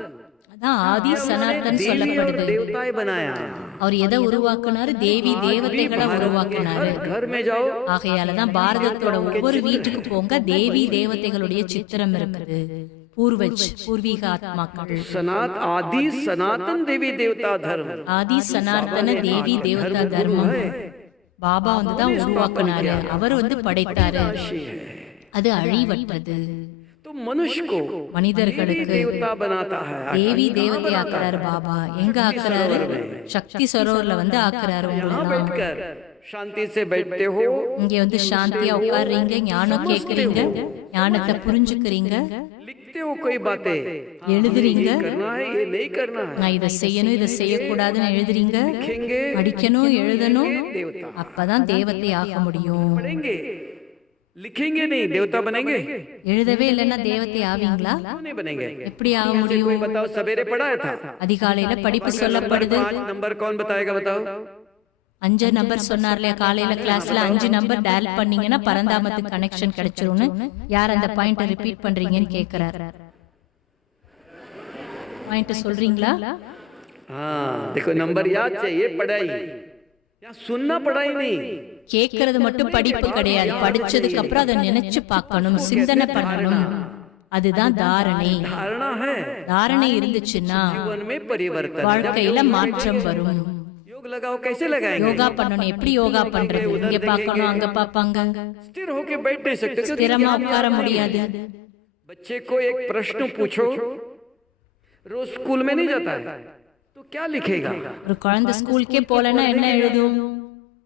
அதான் ஆதி சனாதன் சொல்லப்படுது. देवताएं बनाया, அவர் எதை உருவாக்குனாரு? தேவி தேவதைகளை உருவாக்குனாரு. घर में जाओ ஆகையாலதான் பாரதத்தோட ஒவ்வொரு வீட்டுக்கு போங்க தேவி தேவதைகளுடைய சித்திரம் இருக்குது. பூர்வீக ஆத்மாக்கள். सनात आदि सनातन देवी देवता धर्म, ஆதி சனாதன தேவி தேவதா தர்மம் பாபா தான் உருவாக்குனாரு, அவர் படைத்தாரு. அது அழிவற்றது. तो मनुष्य को மனிதர்களுக்கு देवता बनाता है, தேவி தேவதை ஆக்குறாரு பாபா. எங்க ஆக்குறாரு? சக்தி சரோவர்ல ஆக்குறாரு. உங்களெல்லாம் बैठकर शांति से बैठते हो, இங்க சாந்தியா உட்கார்றீங்க, ஞானம் கேக்குறீங்க, ஞானத்தை புரிஞ்சுக்கிறீங்க, लिखते हो कोई बातें, எழுதுறீங்க. करना है ये नहीं करना है, நான் இதை செய்யணும் இதை செய்யக்கூடாதுன்னு எழுதுறீங்க, लिखेंगे படிக்கணும் எழுதணும். देवता அப்பதான் தேவத்தை ஆக்க முடியும். पढ़ेंगे, लिखेंगे नहीं देवता बनेंगे, எழுதவே இல்லைன்னா தேவத்தை ஆவீங்களா? क्यों नहीं बनेंगे? எப்படி ஆக कोई முடியும்? बताओ, सवेरे पढ़ाया था, அதிகாலையில படிப்பு சொல்லப்படுது. 5 नंबर कौन बताएगा बताओ? 5 நம்பர் சொன்னார் இல்லையா காலையில கிளாஸ்ல? 5 நம்பர் டயல் பண்ணீங்கன்னா பரந்தாமத்துக்கு கனெக்ஷன் கிடைச்சிரும்னு யார் அந்த பாயிண்ட் ரிப்பீட் பண்றீங்கன்னு கேக்குறாரு. பாயிண்ட் சொல்றீங்களா? हाँ देखो, नंबर याद चाहिए, पढ़ाई यहाँ सुनना पढ़ाई नहीं, கேக்குறது மட்டும் படிப்பு கிடையாது. படிச்சதுக்கு அப்புறம் அதை நினைச்சு பார்க்கணும், சிந்தனை பண்ணணும். அதுதான் தாரணை. धारणा है, தாரணை இருந்துச்சுன்னா जीवन में परिवर्तन, வாழ்க்கையில மாற்றம் வரும். योग लगाओ, कैसे लगाएंगे? யோகா பண்ணணும். எப்படி யோகா பண்றது? இங்க பார்க்கணும், அங்க பார்ப்பாங்க. स्थिर होके बैठ नहीं सकते, क्योंकि ஸ்திரமா உட்கார முடியாது. बच्चे को एक प्रश्न पूछो, रोज स्कूल में नहीं जाता है तो क्या लिखेगा? ஒரு குழந்தை ஸ்கூலுக்கே போலன்னா என்ன எழுதும்?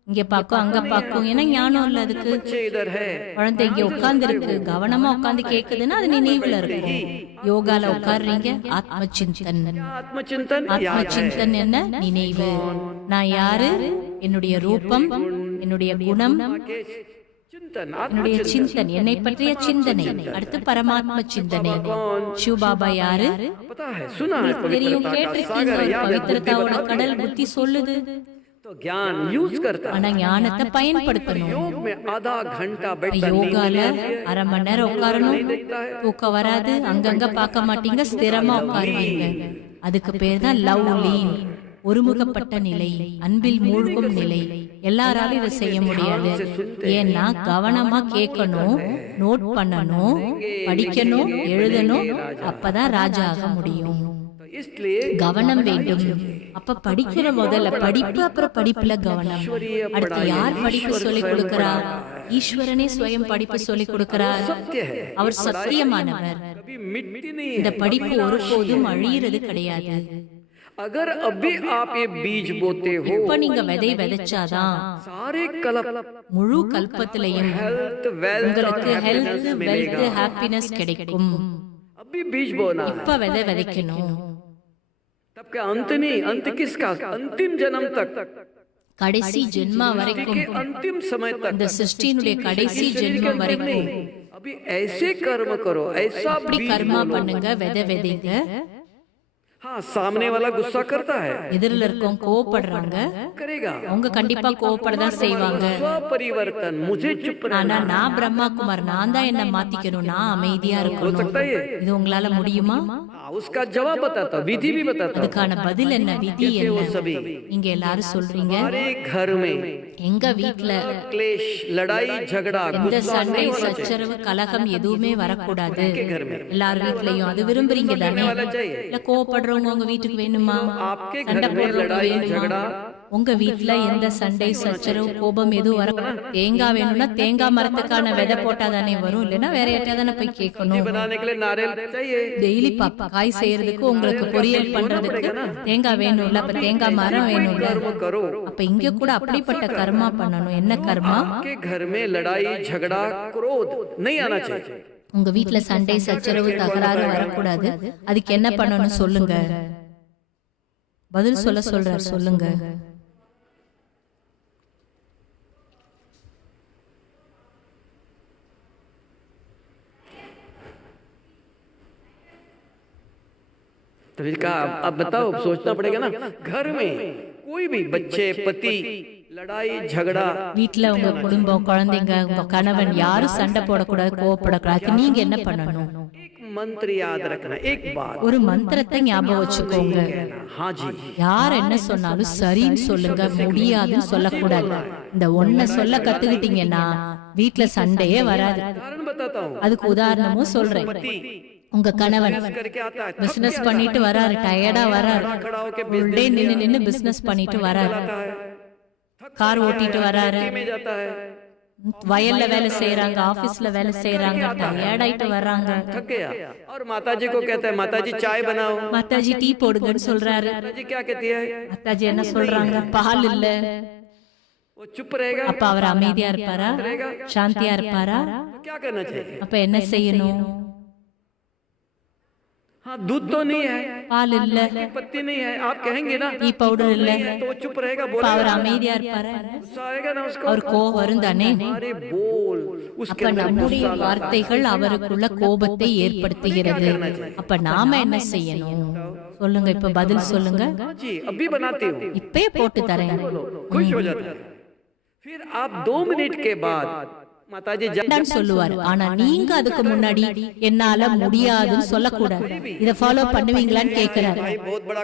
இங்க பாக்கும் அங்க பாக்கும். ஏன்னா ஞானம் இல்ல அதுக்கு. बच्चे इधर है, குழந்தை இங்க உட்கார்ந்து இருக்கு, கவனமா உட்கார்ந்து கேக்குதுன்னா அது நினைவுல இருக்கும். யோகால உட்கார்றீங்க, ஆத்ம சிந்தன். आत्मचिंतन ஆத்ம சிந்தன் என்ன? நினைவு. நான் யாரு? என்னுடைய ரூபம், என்னுடைய குணம், चिंतन, என்னுடைய சிந்தன், என்னை பற்றிய சிந்தனை. அடுத்து பரமாத்ம சிந்தனை. சிவபாபா யாரு? पता है, सुना है, தெரியும், पवित्रता का கேட்டிருக்கீங்க. सागर, याद है, बुद्धि பவித்திரத்தாவோட बताती கடல் है। புத்தி சொல்லுது. तो ज्ञान यूज करता है, ஆனா ஞானத்தை பயன்படுத்தணும். योग में आधा घंटा बैठकर யோகால नींद नहीं आती है, 1/2 மணி நேரம் உட்காரணும். தூக்கம் வராது, அங்கங்க பார்க்க மாட்டீங்க, ஸ்திரமா உட்காருவீங்க. அதுக்கு பேர் தான் லவ் லீன், ஒருமுகப்பட்ட நிலை, அன்பில் மூழ்கும் நிலை. எல்லாராலும் இதை செய்ய முடியாது. ஏன்னா கவனமா கேட்கணும், நோட் பண்ணணும், படிக்கணும், எழுதணும். அப்பதான் ராஜா ஆக முடியும். इसलिए கவனம் வேண்டும். அப்ப படிக்கிற முதல்ல படிப்பு, அப்புறம் படிப்புல கவனம். அடுத்து யார் படிப்பு சொல்லி கொடுக்கிறா? ஈஸ்வரனே ஸ்வயம் படிப்பு சொல்லி கொடுக்கிறார். सत्य है, அவர் சத்தியமானவர். कभी मिटती नहीं இந்த है। படிப்பு ஒருபோதும் அழியிறது கிடையாது. अगर अभी आप ये बीज बोते हो, இப்ப நீங்க விதை விதைச்சாதான் सारे कल्प, முழு கல்பத்திலையும் हेल्थ, वेल्थ, உங்களுக்கு ஹெல்த், வெல்த், ஹாப்பினஸ் கிடைக்கும். अभी बीज बोना है, இப்ப விதை விதைக்கணும். तब का अंत नहीं, अंत किसका? अंतिम जन्म तक, கடைசி ஜென்மா के வரைக்கும், अंतिम समय तक, இந்த சிருஷ்டியினுடைய கடைசி ஜென்மம் வரைக்கும் अभी ऐसे कर्म करो, ऐसा இப்படி बीज கர்மா बोलो। பண்ணுங்க, விதை விதைங்க. हाँ, सामने वाला गुस्सा करता है, எதிரில இருக்கவங்க கோவப்படுறாங்க, करेगा, அவங்க கண்டிப்பா கோவப்படதான் செய்வாங்க. स्व परिवर्तन, मुझे चुप रहना ஆனா நான் பிரம்மா குமார், நான் தான் என்ன மாத்திக்கணும், நான் அமைதியா हो இருக்கணும். सकता है ये? இது உங்களால முடியுமா? हाँ, उसका जवाब बताता, विधि भी बताता। அதுக்கான பதில் என்ன, விதி वो என்ன? सभी நீங்க எல்லாரும் சொல்றீங்க हमारे घर में எங்க வீட்ல क्लेश, लड़ाई, झगड़ा, எந்த गुस्सा சண்டை नहीं होना चाहिए। சச்சரவு கலகம் எதுவுமே வரக்கூடாது. घर में எல்லார் வீட்லயும் அது விரும்புறீங்க தானே? இல்ல கோவப்படுறவங்க உங்க வீட்டுக்கு வேணுமா? आपके சண்டை घर में போடுறவங்க लड़ाई வேணுமா? झगड़ा உங்க வீட்ல எந்த சண்டை சச்சரவு கோபம் எதுவும் வர தேங்காய் வேணும்னா தேங்காய் மரத்துக்கான விதை போட்டா தானே வரும், இல்லைன்னா வேற யார்ட்டா தானே போய் கேட்கணும். बनाने के लिए नारियल चाहिए। டெய்லி காய் செய்யறதுக்கு உங்களுக்கு பொரியல் பண்றதுக்கு தேங்காய் வேணும்ல, அப்ப தேங்காய் மரம் வேணும்ல. कर्म करो। அப்ப இங்க கூட அப்படிப்பட்ட கர்மா பண்ணணும். என்ன கர்மா? आपके घर में लड़ाई झगड़ा क्रोध नहीं आना चाहिए। உங்க வீட்ல சண்டை சச்சரவு தகராறு வரக்கூடாது. அதுக்கு என்ன பண்ணணும் சொல்லுங்க. பதில் சொல்றார், சொல்லுங்க. तो कहा अब बताओ, सोचना पड़ेगा ना। घर में कोई भी बच्चे पति लड़ाई झगड़ा, வீட்ல உங்க குடும்பம் குழந்தைங்க உங்க கணவன் யாரும் சண்டை போடக்கூடாது, கோவப்படக்கூடாது. நீங்க என்ன பண்ணணும்? एक मंत्र याद रखना, एक बात। ஒரு மந்திரத்தை ஞாபகம் வச்சுக்கோங்க. हाँ जी। யார் என்ன சொன்னாலும் சரின்னு சொல்லுங்க, முடியாதுன்னு சொல்லக்கூடாது. இந்த ஒன்ன சொல்ல கத்துக்கிட்டீங்கன்னா வீட்ல சண்டையே வராது. कारण बताता हूँ। அதுக்கு உதாரணமும் சொல்றேன். உங்க கணவன் करके आता है, பிசினஸ் பண்ணிட்டு வராரு, டயர்டா வராரு, खड़ा होके ஃபுல் டே நின்னு பிசினஸ் பண்ணிட்டு வராரு, கார் ஓட்டிட்டு வராரு, में जाता है, வயல்ல வேலை செய்யறாங்க, ஆபீஸ்ல வேலை செய்யறாங்க, டயர்ட் ஆயிட்டு வர்றாங்க. थक गया और माताजी को कहता है माताजी चाय बनाओ। மாதாஜி டீ போடுங்கன்னு சொல்றாரு. माताजी क्या कहती है? மாதாஜி என்ன சொல்றாங்க? பால் இல்ல. वो चुप रहेगा। அப்ப அவர் அமைதியா இருப்பாரா, சாந்தியா இருப்பாரா? तो क्या करना चाहिए? அப்ப என்ன செய்யணும்? हाँ, दूध तो नहीं है, பால் இல்ல, पत्ती नहीं है, आप कहेंगे ना டீ பவுடர் இல்ல. तो वो चुप रहेगा, அப்ப बोलेगा, அவர் அமைதியா இருப்பாரா? गुस्सा आएगा ना उसको। அவர் கோவம் வரும் தானே. अरे बोल, उसके அப்ப अंदर நம்முடைய गुस्सा लाता है। வார்த்தைகள் அவருக்குள்ள கோபத்தை ஏற்படுத்துகிறது. அப்ப நாம என்ன செய்யணும் சொல்லுங்க. இப்ப பதில் சொல்லுங்க. हाँ जी, अभी बनाती हूँ। இப்பே போட்டு தரேன். खुश हो जाता है। फिर आप 2 मिनट के बाद माताजी வேண்டாம்னு சொல்லுவாரு. ஆனா நீங்க அதுக்கு முன்னாடி என்னால முடியாதுன்னு சொல்லக்கூடாது. இத ஃபாலோ பண்ணுவீங்களான்னு கேக்குறாரு. भाई बहुत बड़ा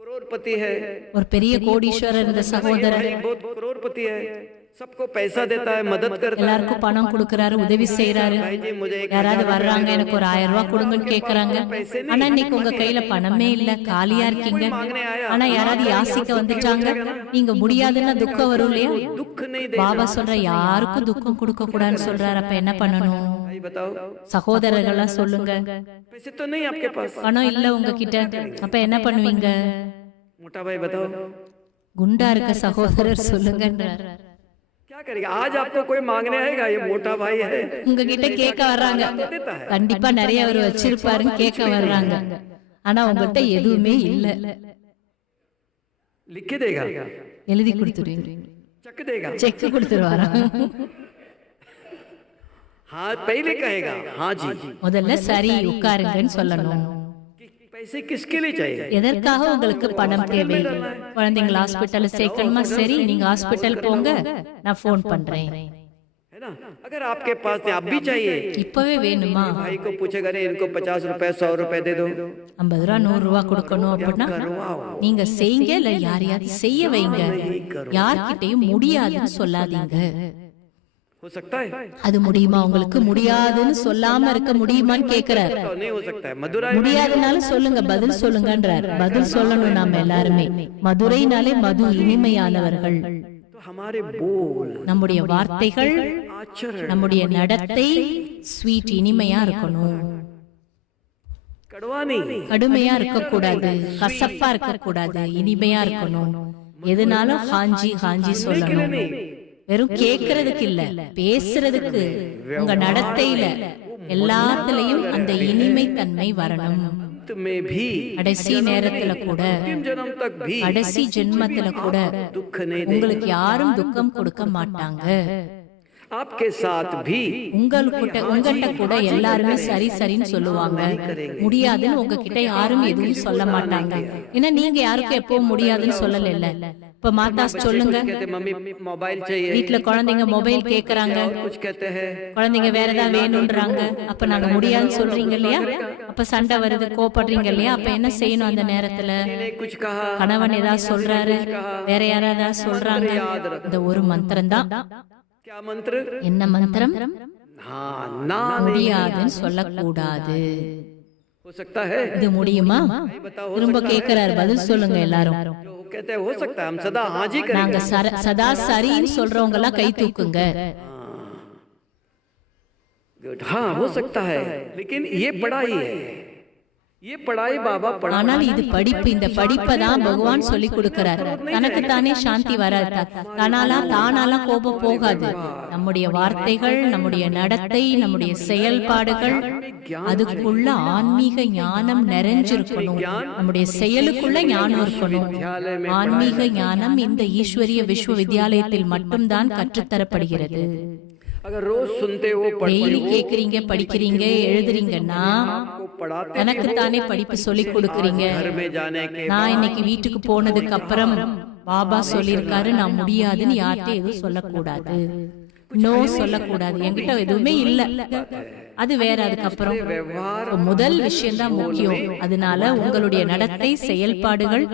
करोड़पति है, ஒரு பெரிய கோடீஸ்வரர் இருந்த சகோதரர் भाई बहुत करोड़पति है, सबको पैसा देता है, मदद करता है। எல்லாருக்கும் பணம் கொடுக்கறாரு, உதவி செய்யறாரு. भाई जी मुझे एक யாராவது வர்றாங்க, எனக்கு ஒரு 1000 ரூபாய் கொடுங்கன்னு கேக்குறாங்க. ஆனா இன்னைக்கு உங்க கையில பணமே இல்ல, காலியா இருக்கீங்க. ஆனா யாராவது யாசிக்க வந்துட்டாங்க, நீங்க முடியாதுன்னா துக்கம் வரும் இல்லையா? दुख नहीं दे। பாபா சொல்ற யாருக்கும் துக்கம் கொடுக்க கூடாதுன்னு சொல்றாரு. அப்ப என்ன பண்ணணும்? भाई बताओ, சகோதரர்களா சொல்லுங்க. पैसे तो नहीं आपके पास, பணம் இல்ல உங்ககிட்ட, அப்ப என்ன பண்ணுவீங்க? मोटा भाई बताओ குண்டா இருக்க சகோதரர் சொல்லுங்கன்றார். क्या करेगा? आज आपको कोई मांगने आएगा, ये मोटा भाई है, உங்ககிட்ட கேட்க வர்றாங்க. கண்டிப்பா நிறைய அவர் வச்சிருப்பாருன்னு கேட்க வர்றாங்க. ஆனா உங்ககிட்ட எதுவுமே இல்ல. लिख के देगा, எழுதி கொடுத்துருவீங்க, चक देगा। செக் கொடுத்துருவாரா? हाँ, पहले कहेगा हाँ जी। முதல்ல சரி உட்காருங்கன்னு சொல்லணும். कि पैसे किसके लिए चाहिए? எதற்காக உங்களுக்கு பணம் தேவை? குழந்தைங்களை ஹாஸ்பிட்டல்ல சேர்க்கணுமா? சரி, நீங்க ஹாஸ்பிட்டல் போங்க, நான் போன் பண்றேன். है ना? अगर आपके पास अब भी चाहिए, இப்பவே வேணுமா? भाई को पूछेगा, अरे इनको 50 रुपए 100 रुपए दे दो, 50 ரூபா 100 ரூபா கொடுக்கணும் அப்படின்னா நீங்க செய்யுங்க, இல்ல யாரையாவது செய்ய வைங்க. யார்கிட்டயும் முடியாதுன்னு சொல்லாதீங்க. हो सकता है? அது முடியுமா? உங்களுக்கு முடியாதுன்னு சொல்லாம இருக்க முடியுமான்னு கேக்குறாரு. तो नहीं हो सकता है। मदुराई முடியாதுனாலும் சொல்லுங்க, பதில் சொல்லுங்கன்றார். பதில் சொல்லணும் நாம எல்லாருமே. மதுரைனாலே மது இனிமையானவர்கள். तो हमारे बोल, நம்முடைய வார்த்தைகள், आचरण நம்முடைய நடத்தை ஸ்வீட் இனிமையா இருக்கணும். कड़वा नहीं, கடுமையா இருக்க கூடாது, கசப்பா இருக்க கூடாது, இனிமையா இருக்கணும். எதுனாலும் ஹாஞ்சி ஹாஞ்சி சொல்லணும். வெறும் கேக்குறதுக்கு இல்ல, பேசுறதுக்கு, உங்க நடத்தையில எல்லாத்துலயும் அந்த இனிமை தன்மை வரணும். अंत में भी, கடைசி நேரத்துல கூட, अंतिम जन्म तक भी கடைசி ஜென்மத்துல கூட दुख नहीं दे। உங்களுக்கு யாரும் துக்கம் கொடுக்க மாட்டாங்க. आपके साथ भी உங்கள்கிட்ட கூட எல்லாருமே சரி சரின்னு சொல்லுவாங்க. முடியாதுன்னு உங்ககிட்ட யாரும் எதுவும் சொல்ல மாட்டாங்க. ஏன்னா நீங்க யாருக்கும் எப்பவும் முடியாதுன்னு சொல்லல. இப்ப மாதாஸ் சொல்லுங்க, कहते मम्मी मोबाइल चाहिए, வீட்டுல குழந்தைங்க மொபைல் கேக்குறாங்க, कुछ कहते हैं, குழந்தைங்க வேற ஏதாவது வேணும்ன்றாங்க. அப்ப நாங்க முடியாதுன்னு சொல்றீங்க இல்லையா? அப்ப சண்டை வருது, கோபப்படுறீங்க இல்லையா? அப்ப என்ன செய்யணும் அந்த நேரத்துல? ने कुछ कहा, கணவன் ஏதாவது சொல்றாரு, வேற யாராவது சொல்றாங்க, இந்த ஒரு மந்திரம் தான். क्या मंत्र? என்ன மந்திரம்? हाँ, ना முடியாதுன்னு சொல்லக்கூடாது. हो सकता है? இது முடியுமா? திரும்ப கேக்குறாரு, பதில் சொல்லுங்க எல்லாரும். जो कहते हैं हो सकता है हम सदा हाँ जी करेंगे நாங்க சதா சரின்னு சொல்றவங்க எல்லாம் கை தூக்குங்க. गुड हाँ हो सकता है लेकिन ये पढ़ाई है ये पढ़ाई बाबा पढ़ा ஆனால் இது படிப்பு. இந்த படிப்பை தான் பகவான் சொல்லி கொடுக்கிறார். தனக்கு தானே சாந்தி வராது, தானாலாம் கோபம் போகாது. நம்முடைய வார்த்தைகள், நம்முடைய நடத்தை, நம்முடைய செயல்பாடுகள் அதுக்குள்ள ஆன்மீக ஞானம் நிறைஞ்சிருக்கணும். நம்முடைய செயலுக்குள்ள ஞானம் இருக்கணும். ஆன்மீக ஞானம் இந்த ஈஸ்வரிய விஸ்வவித்யாலயத்தில் மட்டும்தான் கற்றுத்தரப்படுகிறது. अगर रोज सुनते हो டெய்லி கேக்குறீங்க, படிக்கிறீங்க, எழுதுறீங்கன்னா எனக்கு தானே படிப்பு சொல்லி கொடுக்கறீங்க. நான் இன்னைக்கு வீட்டுக்கு போனதுக்கு அப்புறம் பாபா சொல்லியிருக்காரு நான் முடியாதுன்னு யார்கிட்ட எதுவும் சொல்லக்கூடாது, நோ சொல்லக்கூடாது. என்கிட்ட எதுவுமே இல்ல, அது வேற. அதுக்கப்புறம் முதல் விஷயம் தான் முக்கியம். அதனால உங்களுடைய நடத்தை, செயல்பாடுகள்,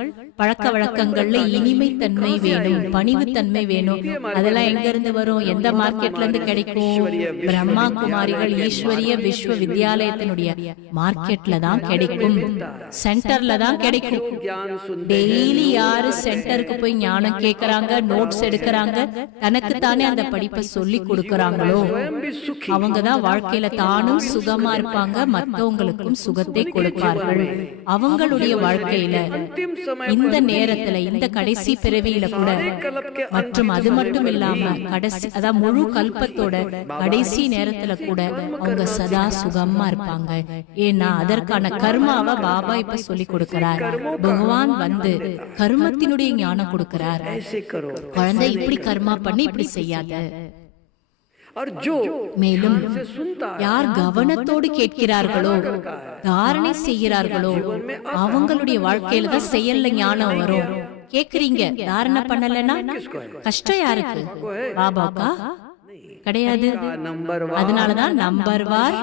பழக்க வழக்கங்கள்ல இனிமை தன்மை வேணும், பணிவு தன்மை வேணும். அதெல்லாம் எங்க இருந்து வரும்? எந்த மார்க்கெட்ல இருந்து கிடைக்கும்? பிரம்மா குமாரிகள் ஈஸ்வரிய விஸ்வ வித்யாலயத்தினுடைய மார்க்கெட்ல தான் கிடைக்கும், சென்டர்ல தான் கிடைக்கும். டெய்லி யாரு சென்டருக்கு போய் ஞானம் கேக்குறாங்க, நோட்ஸ் எடுக்கிறாங்க, தனக்கு தானே அந்த படிப்பை சொல்லி கொடுக்கறாங்களோ அவங்கதான் வாழ்க்கையில தானும் சுகமா இருப்பாங்க, மற்றவங்களுக்கும் சுகத்தை கொடுப்பார்கள். அவங்களுடைய வாழ்க்கையில இந்த நேரத்துல, இந்த கடைசி பிறவியில கூட, மற்றும் அது மட்டும் இல்லாம கடைசி, அதாவது முழு கல்பத்தோட கடைசி நேரத்துல கூட அவங்க சதா சுகமா இருப்பாங்க. ஏன்னா அதற்கான கர்மாவை பாபா இப்ப சொல்லி கொடுக்கிறார். பகவான் வந்து கர்மத்தினுடைய ஞானம் கொடுக்கிறார். குழந்தை இப்படி கர்மா பண்ணி இப்படி செய்யாத. மேலும் யார் கவனத்தோடு கேட்கிறார்களோ, தாரணை செய்கிறார்களோ, அவங்களுடைய வாழ்க்கையில தான் செயல்ல ஞானம் வரும். கேக்குறீங்க, தாரணை பண்ணலன்னா கஷ்டம் யாருக்கு? பாபாக்கா கிடையாது. அதனாலதான் நம்பர் வார்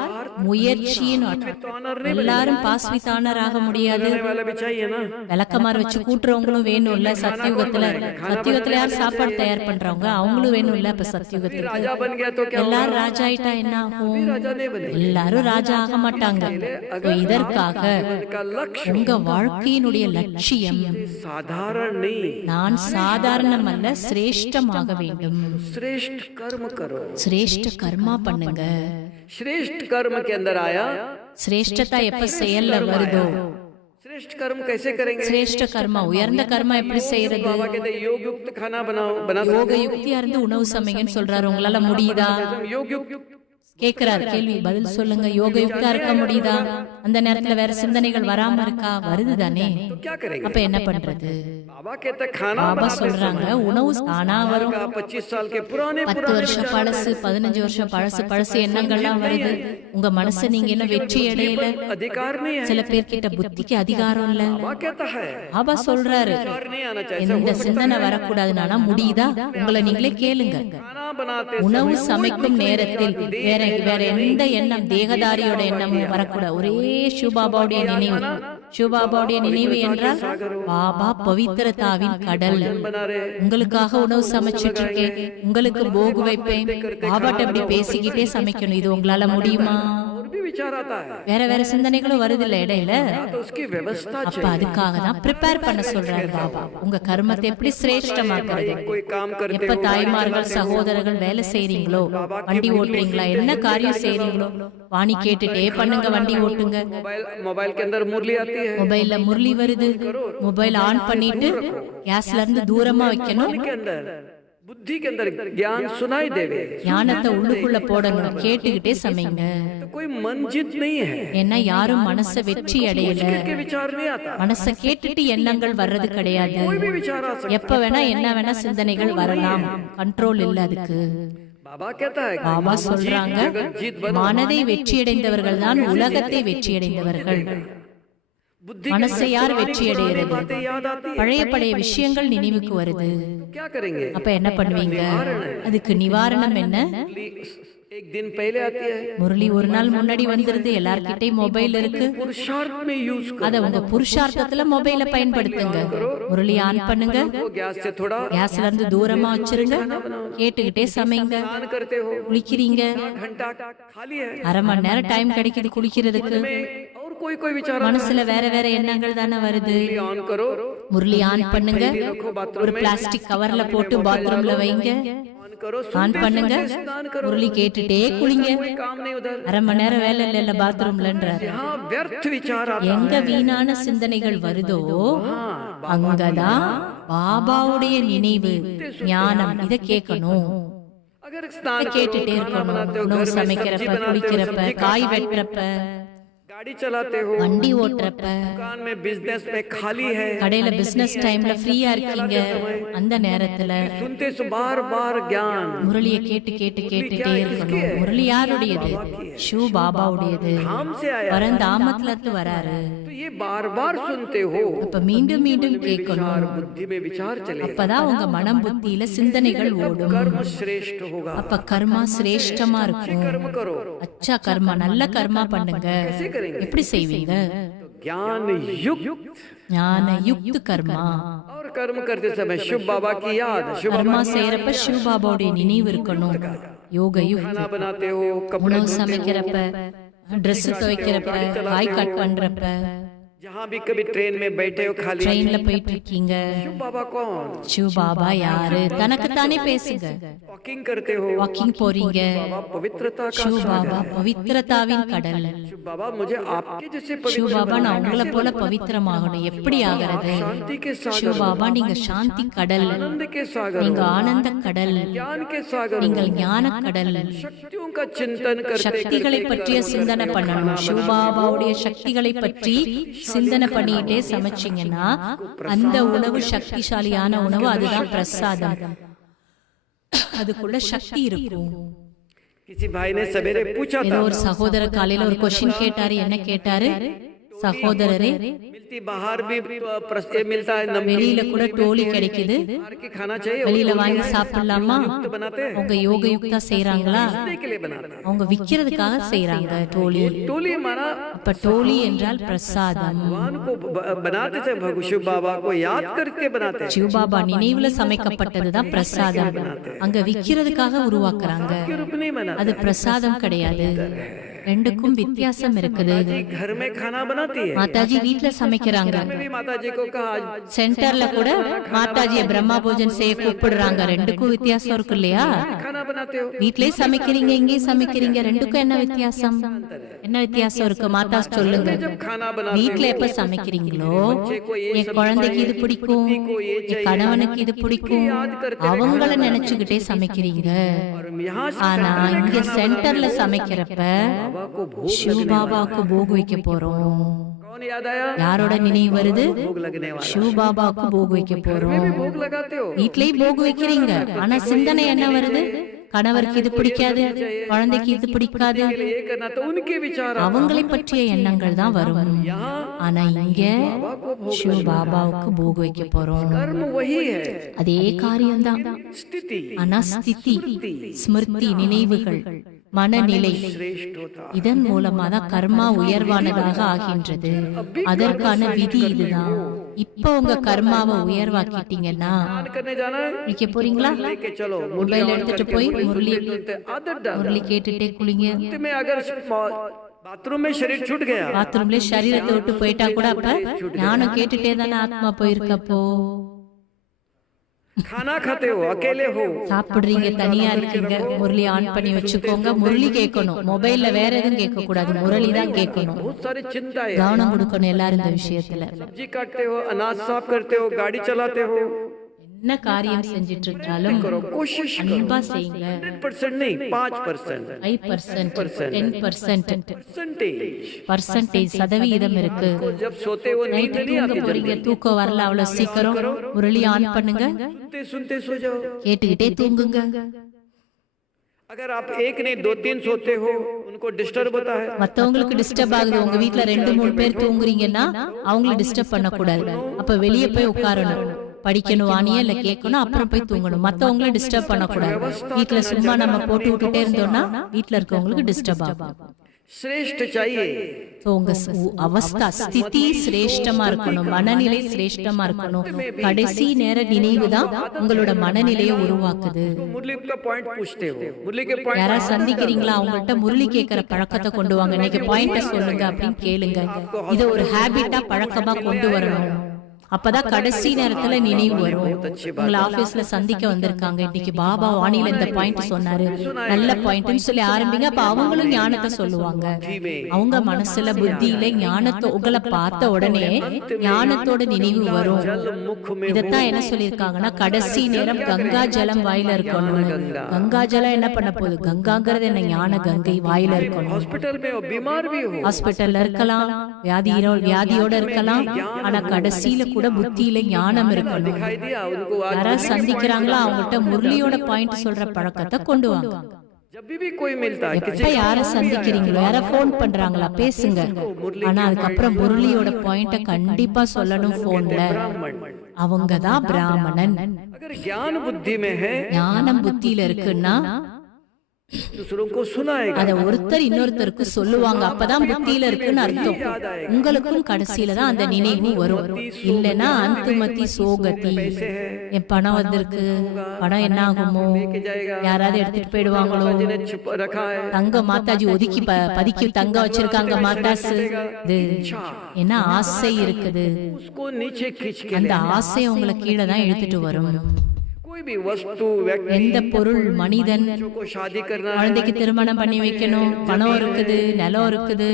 முயற்சியின் எல்லாரும் பாஸ் வித் ஆனர் ஆக முடியாது. விளக்கமாறு வச்சு கூட்டுறவங்களும் வேணும்ல. சத்தியுகத்துல யார் சாப்பாடு தயார் பண்றவங்க அவங்களும் வேணும்ல. இப்ப சத்தியுகத்துல எல்லாரும் ராஜா ஆயிட்டா என்ன ஆகும்? எல்லாரும் ராஜா ஆக மாட்டாங்க. இதற்காக உங்க வாழ்க்கையினுடைய லட்சியம் நான் சாதாரணம் அல்ல, சிரேஷ்டமாக வேண்டும். श्रेष्ठ कर्मा பண்ணுங்க. श्रेष्ठ कर्म के अंदर आया, श्रेष्ठता எப்ப செயல்ல வருதோ, श्रेष्ठ कर्म कैसे करेंगे? श्रेष्ठ कर्मा, உயர்ந்த கர்மா எப்படி செய்யறது? बाबा कहते हैं योग युक्त खाना बना யோக யுக்தியா இருந்து உணவு சமைங்கன்னு சொல்றாரு. உங்களால முடியுதா? योग युक्त கேக்குறாரு கேள்வி, பதில் சொல்லுங்க. யோக யுக்தா இருக்க முடியுதா? அந்த நேரத்துல வேற சிந்தனைகள் வராம இருக்கா? வருது தானே. அப்ப என்ன பண்றது? பாபா சொல்றாங்க உணவு தானா வரும். 10 வருஷம் பழசு, 15 வருஷம் பழசு எண்ணங்கள்லாம் வருது. உங்க மனசு நீங்க என்ன வெற்றி அடையல. சில பேர்கிட்ட புத்திக்கு அதிகாரம் இல்ல. பாபா சொல்றாரு இந்த சிந்தனை வரக்கூடாதுன்னா முடியுதா? உங்களை நீங்களே கேளுங்க. உணவு சமைக்கும் நேரத்தில் வேற எந்த எண்ணம், தேகதாரியோட எண்ணமும் வரக்கூடாது. ஒரே சிவபாபாவுடைய நினைவு. சிவபாபாவுடைய நினைவு என்றால் பாபா பவித்திரதாவின் கடல். உங்களுக்காக உணவு சமைச்சிட்டு இருக்கேன், உங்களுக்கு போகு வைப்பேன், பாபாட்ட அப்படி பேசிக்கிட்டே சமைக்கணும். இது உங்களால முடியுமா? வேற வேற சிந்தனைகளும் வருது இல்ல இடையில. அப்ப அதுக்காக தான் ப்ரிப்பேர் பண்ண சொல்றாரு பாபா. உங்க கர்மத்தை எப்படி சிரேஷ்டமாக்குறது? எப்ப தாய்மார்கள், சகோதரர்கள் வேலை செய்றீங்களோ, வண்டி ஓட்டுறீங்களா, என்ன காரியம் செய்றீங்களோ, வாணி கேட்டுட்டே பண்ணுங்க, வண்டி ஓட்டுங்க. மொபைல்ல முரளி வருது, மொபைல் ஆன் பண்ணிட்டு கேஸ்ல இருந்து தூரமா வைக்கணும். बुद्धि के अंदर ज्ञान सुनाई देवे, ஞானத்தை உள்ளுக்குள்ள போடணும். கேட்டுக்கிட்டே சமைங்க. कोई मन जीत नहीं है. ஏன்னா யாரும் மனச வெற்றி அடையல. மனச கேட்டுட்டு எண்ணங்கள் வர்றது கிடையாது. எப்ப வேணா என்ன வேணா சிந்தனைகள் வரலாம். கண்ட்ரோல் இல்ல அதுக்கு. பாபா சொல்றாங்க மனதை வெற்றியடைந்தவர்கள் தான் உலகத்தை வெற்றியடைந்தவர்கள். மனசை யார் வெற்றி அடைகிறது? பழைய விஷயங்கள் நினைவுக்கு வருது. அப்ப என்ன பண்ணுவீங்க? அதுக்கு நிவாரணம் என்ன? முரளி ஒரு நாள் முன்னாடி வந்துருது. எல்லார்கிட்டயும் மொபைல் இருக்கு. அத உங்க புருஷார்த்தத்துல மொபைல பயன்படுத்துங்க. முரளி ஆன் பண்ணுங்க, கேஸ்ல இருந்து தூரமா வச்சிருங்க, கேட்டுக்கிட்டே சமைங்க. குளிக்கிறீங்க, அரை மணி நேரம் டைம் கிடைக்குது குளிக்கிறதுக்கு. மனசுல வேற வேற எண்ணங்கள் தானே வருது. முரளி ஆன் பண்ணுங்க, ஒரு பிளாஸ்டிக் கவர்ல போட்டு பாத்ரூம்ல வைங்க, ஆன் பண்ணுங்க, முரளி கேட்டுட்டே குளிங்க. काम नहीं उधर, அரை மணி நேரம் வேலை இல்ல பாத்ரூம்லன்றாரு. यहाँ व्यर्थ विचार आता எங்க வீணான சிந்தனைகள் வருதோ அங்கதான் பாபாவுடைய நினைவு, ஞானம் இத கேட்கணும். अगर स्नान करो, கேட்டுட்டே खाना இருக்கணும். बनाते हो, உணவு घर में सब्जी சமைக்கிறப்ப, बनाते हो, குளிக்கிறப்ப, सब्जी காய் काटते हो, வெட்டுறப்ப, गाड़ी चलाते हो, வண்டி ஓட்டுறப்ப, दुकान में बिजनेस में खाली है, கடையில பிசினஸ் டைம்ல ஃப்ரீயா இருக்கீங்க, அந்த நேரத்துல सुनते सो बार बार ज्ञान முரளிய கேட்டு கேட்டு கேட்டுட்டே இருக்கணும். முரளி யாருடையது? ஷூ பாபாவுடையது. धाम से आया, பரந்தாமத்துல இருந்து வராரு. तो ये बार बार सुनते हो, அப்ப மீண்டும் மீண்டும் கேட்கணும். बुद्धि में विचार चले, அப்பதான் உங்க மனம் புத்தியில சிந்தனைகள் ஓடும். कर्म श्रेष्ठ होगा। அப்ப கர்மா சிரேஷ்டமா இருக்கும். कर्म करो, அச்சா கர்மா, நல்ல கர்மா பண்ணுங்க. எப்படி செய்வீங்க? तो ज्ञान युक्त, ஞான யுக்த கர்மா. और कर्म करते समय शिव बाबा की याद, शिव बाबा கர்மா செய்யறப்ப சிவ பாபாவுடைய நினைவு இருக்கணும். யோக யுக்த. खाना बनाते हो, कपड़े உணவு சமைக்கிறப்ப, ட்ரெஸ் துவைக்கிறப்ப, காய் கட் பண்றப்ப, जहाँ भी कभी ट्रेन में बैठे हो, खाली ட்ரெயின்ல போயிட்டு இருக்கீங்க, शिव बाबा कौन, சிவ பாபா யாரு? தனக்குத்தானே பேசுங்க. वॉकिंग करते हो, வாக்கிங் போறீங்க, बाबा पवित्रता का சிவ பாபா பவித்திரதாவின் கடல். शिव बाबा मुझे आपके जैसे சிவ पवित्र பாபா நான் உங்களை போல பவித்திரமாகணும். எப்படி ஆகிறது? शांति के சிவ सागर, பாபா நீங்க சாந்தி கடல், आनंद के सागर, நீங்க ஆனந்த கடல், ज्ञान के सागर, நீங்கள் ஞான கடல். शक्तियों का चिंतन करते சக்திகளை பற்றிய சிந்தனை பண்ணணும். சிவபாபாவுடைய சக்திகளை பற்றி சிந்தனை பண்ணிட்டே சமைச்சீங்கன்னா அந்த உணவு சக்திசாலியான உணவு, அதுதான் பிரசாதம். அதுக்குள்ள சக்தி இருக்கும். किसी भाई ने सवेरे पूछा ஏதோ था, ஒரு சகோதரர் காலையில ஒரு கொஸ்டின் கேட்டாரு. என்ன கேட்டாரு? சகோதரரே, मिलती बाहर भी ये मिलता है, नमकीन வெளியில கூட டோலி கிடைக்குது, बाहर की खाना चाहिए, வெளியில வாங்கி சாப்பிடலாமா? बनाते हैं, அவங்க யோக யுக்தா செய்யறாங்களா? खाने के लिए बनाते हैं। அவங்க விக்கிறதுக்காக செய்யறாங்க டோலி. टोली माना அப்ப டோலி என்றால் பிரசாதம். भगवान को बनाते थे, भगवान शिव बाबा को याद करके बनाते हैं, சிவபாபா நினைவுல சமைக்கப்பட்டதுதான் பிரசாதம். அங்க விக்கிறதுக்காக உருவாக்குறாங்க. के रूप नहीं बनाते। அது பிரசாதம் கிடையாது. ரெண்டுக்கும் வித்தியாசம் இருக்குது. घर में खाना बनाती है, மாதாஜி வீட்ல சமைக்கிறாங்க. भी माता जी को कहा आज சென்டர்ல கூட மாதாஜியை பிரம்மா பூஜன் செய்ய கூப்பிடுறாங்க. ரெண்டுக்கும் வித்தியாசம் இருக்கு இல்லையா? खाना बनाते हो, வீட்லயே சமைக்கிறீங்க, இங்கேயும் சமைக்கிறீங்க. ரெண்டுக்கும் என்ன வித்தியாசம்? என்ன வித்தியாசம் இருக்கு? மாதா சொல்லுங்க. खाना बना வீட்ல எப்ப சமைக்கிறீங்களோ, என் குழந்தைக்கு இது பிடிக்கும், என் கணவனுக்கு இது பிடிக்கும், அவங்கள நினைச்சுக்கிட்டே சமைக்கிறீங்க. यहाँ ஆனா இங்க சென்டர்ல சமைக்கிறப்ப बाबा को भोग சிவ பாபாவுக்கு போக வைக்க போறோம். कौन याद आया, யாரோட நினைவு வருது? भोग लगने वाला, சிவ பாபாவுக்கு போக வைக்க போறோம். भोग लगाते हो, வீட்லயும் போக வைக்கிறீங்க. ஆனா சிந்தனை என்ன வருது? கணவருக்கு இது பிடிக்காது, குழந்தைக்கு இது பிடிக்காது, ये करना, तो उनके विचार அவங்களை பற்றிய எண்ணங்கள் தான் வரும். ஆனா இங்க சிவ பாபாவுக்கு போக வைக்க போறோம். कर्म वही है, அதே காரியம்தான். स्थिति ஆனா ஸ்திதி, ஸ்மிருதி, நினைவுகள், மனநிலை, श्रेष्ठ होता, இதன் மூலமா தான் கர்மா உயர்வானதாக ஆகின்றது. அதற்கான விதி இதுதான். இப்ப உங்க கர்மாவை உயர்வாக்கிட்டீங்கன்னா करने जाना है, குளிக்க போறீங்களா? लेके चलो, மொபைல் எடுத்துட்டு போய் முரளி आदत डाल, முரளி கேட்டுட்டே குளிங்க. में अगर बाथरूम में शरीर छूट गया, பாத்ரூம்ல சரீரத்தை விட்டு போயிட்டா கூட அப்ப ஞானம் கேட்டுட்டே தானே ஆத்மா போயிருக்கப்போ. खाना खाते हो, अकेले हो, சாப்பிடுறீங்க, தனியா இருக்கீங்க, முரளி ஆன் பண்ணி வச்சுக்கோங்க. முரளி கேட்கணும், மொபைல்ல வேற எதுவும் கேட்க கூடாது, முரளி தான் கேட்கணும். बहुत सारी चिंताएं, கவனம் கொடுக்கணும் எல்லாரும் இந்த விஷயத்துல. सब्जी काटते हो, अनाज साफ करते हो, गाड़ी चलाते हो, என்ன காரியம் செஞ்சிட்டு இருந்தாலும் कोशिश அன்பா செய்யுங்க. 100% नहीं, 5%, 5%, 10%, परसेंटेज, சதவீதம் இருக்கு. जब सोते हो नींद நைட்டு नहीं தூங்க आती, போறீங்க, தூக்கம் வரல அவ்வளவு சீக்கிரம், முரளி ஆன் பண்ணுங்க, सुनते सुनते सो जाओ। கேட்டுக்கிட்டே தூங்குங்க. अगर आप एक नहीं 2-3 सोते हो, उनको डिस्टर्ब होता है, மத்தவங்களுக்கு டிஸ்டர்ப் ஆகுது. உங்க வீட்ல 2-3 பேர் தூங்குறீங்கன்னா அவங்கள டிஸ்டர்ப் பண்ணக்கூடாது. அப்ப வெளியே போய் உட்காரணும், படிக்கணும், வாணியா இல்ல கேட்கணும், அப்புறம் போய் தூங்கணும். மத்தவங்கள டிஸ்டர்ப் பண்ணக்கூடாது. வீட்ல சும்மா நம்ம போட்டு விட்டுட்டே இருந்தோம்னா வீட்ல இருக்கவங்களுக்கு டிஸ்டர்ப் ஆகும். श्रेष्ठ चाहिए, So, உங்க அவஸ்தா ஸ்திதி சிரேஷ்டமா இருக்கணும், மனநிலை சிரேஷ்டமா இருக்கணும். கடைசி நேர நினைவு தான் உங்களோட மனநிலையை உருவாக்குது. मुरली का पॉइंट पूछते हो, मुरली के पॉइंट யாரா சந்திக்கிறீங்களா, அவங்கள்ட்ட முரளி கேட்கிற பழக்கத்தை கொண்டு வாங்க. இன்னைக்கு பாயிண்ட சொல்லுங்க அப்படின்னு கேளுங்க. இத ஒரு ஹேபிட்டா பழக்கமா கொண்டு வரணும். அப்பதான் கடைசி நேரத்துல நினைவு வரும். உங்களை ஆபீஸ்ல சந்திக்க வந்திருக்காங்க, இன்னைக்கு பாபா வாணியில இந்த பாயிண்ட் சொன்னாரு, நல்ல பாயிண்ட்னு சொல்லி ஆரம்பிங்க. அப்ப அவங்களும் ஞானத்தை சொல்லுவாங்க. அவங்க மனசுல புத்தியில ஞானத்தை உங்களை பார்த்த உடனே ஞானத்தோட நினைவு வரும். இதத்தான் என்ன சொல்லியிருக்காங்கன்னா, கடைசி நேரம் கங்கா ஜலம் வாயில இருக்கணும். கங்கா ஜலம் என்ன பண்ண போகுது? கங்காங்கிறது என்ன? ஞான கங்கை வாயில இருக்கணும். ஹாஸ்பிட்டல்ல இருக்கலாம், வியாதியோட இருக்கலாம், ஆனா கடைசியில கூட புத்தியில ஞானம் இருக்கணும். யாராவது சந்திக்கிறாங்களா அவங்ககிட்ட முரளியோட பாயிண்ட் சொல்ற பழக்கத்தை கொண்டு வாங்க. எப்ப யார சந்திக்கிறீங்களோ, யார போன் பண்றாங்களா பேசுங்க, ஆனா அதுக்கப்புறம் முரளியோட பாயிண்ட கண்டிப்பா சொல்லணும் போன்ல. அவங்கதான் பிராமணன். ஞானம் புத்தியில இருக்குன்னா அத ஒருத்தர் இன்னொருத்தருக்கு சொல்லுவாங்க. அப்பதான் புத்தியில இருக்குன்னு அர்த்தம். உங்களுக்கும் கடைசியில தான் அந்த நினைவு வரும். இல்லைன்னா அந்துமதி சோகதி, என் பணம் வந்திருக்கு, பணம் என்ன ஆகுமோ, யாராவது எடுத்துட்டு போயிடுவாங்களோ, தங்க மாதாஜி ஒதுக்கி பதுக்கி தங்க வச்சிருக்காங்க மாதாசு, என்ன ஆசை இருக்குது. அந்த ஆசை உங்களை கீழே தான் இழுத்துட்டு வரும். எந்த பொருள், மனிதன், குழந்தைக்கு திருமணம் பண்ணி வைக்கணும், பணம் இருக்குது, நிலம் இருக்குது,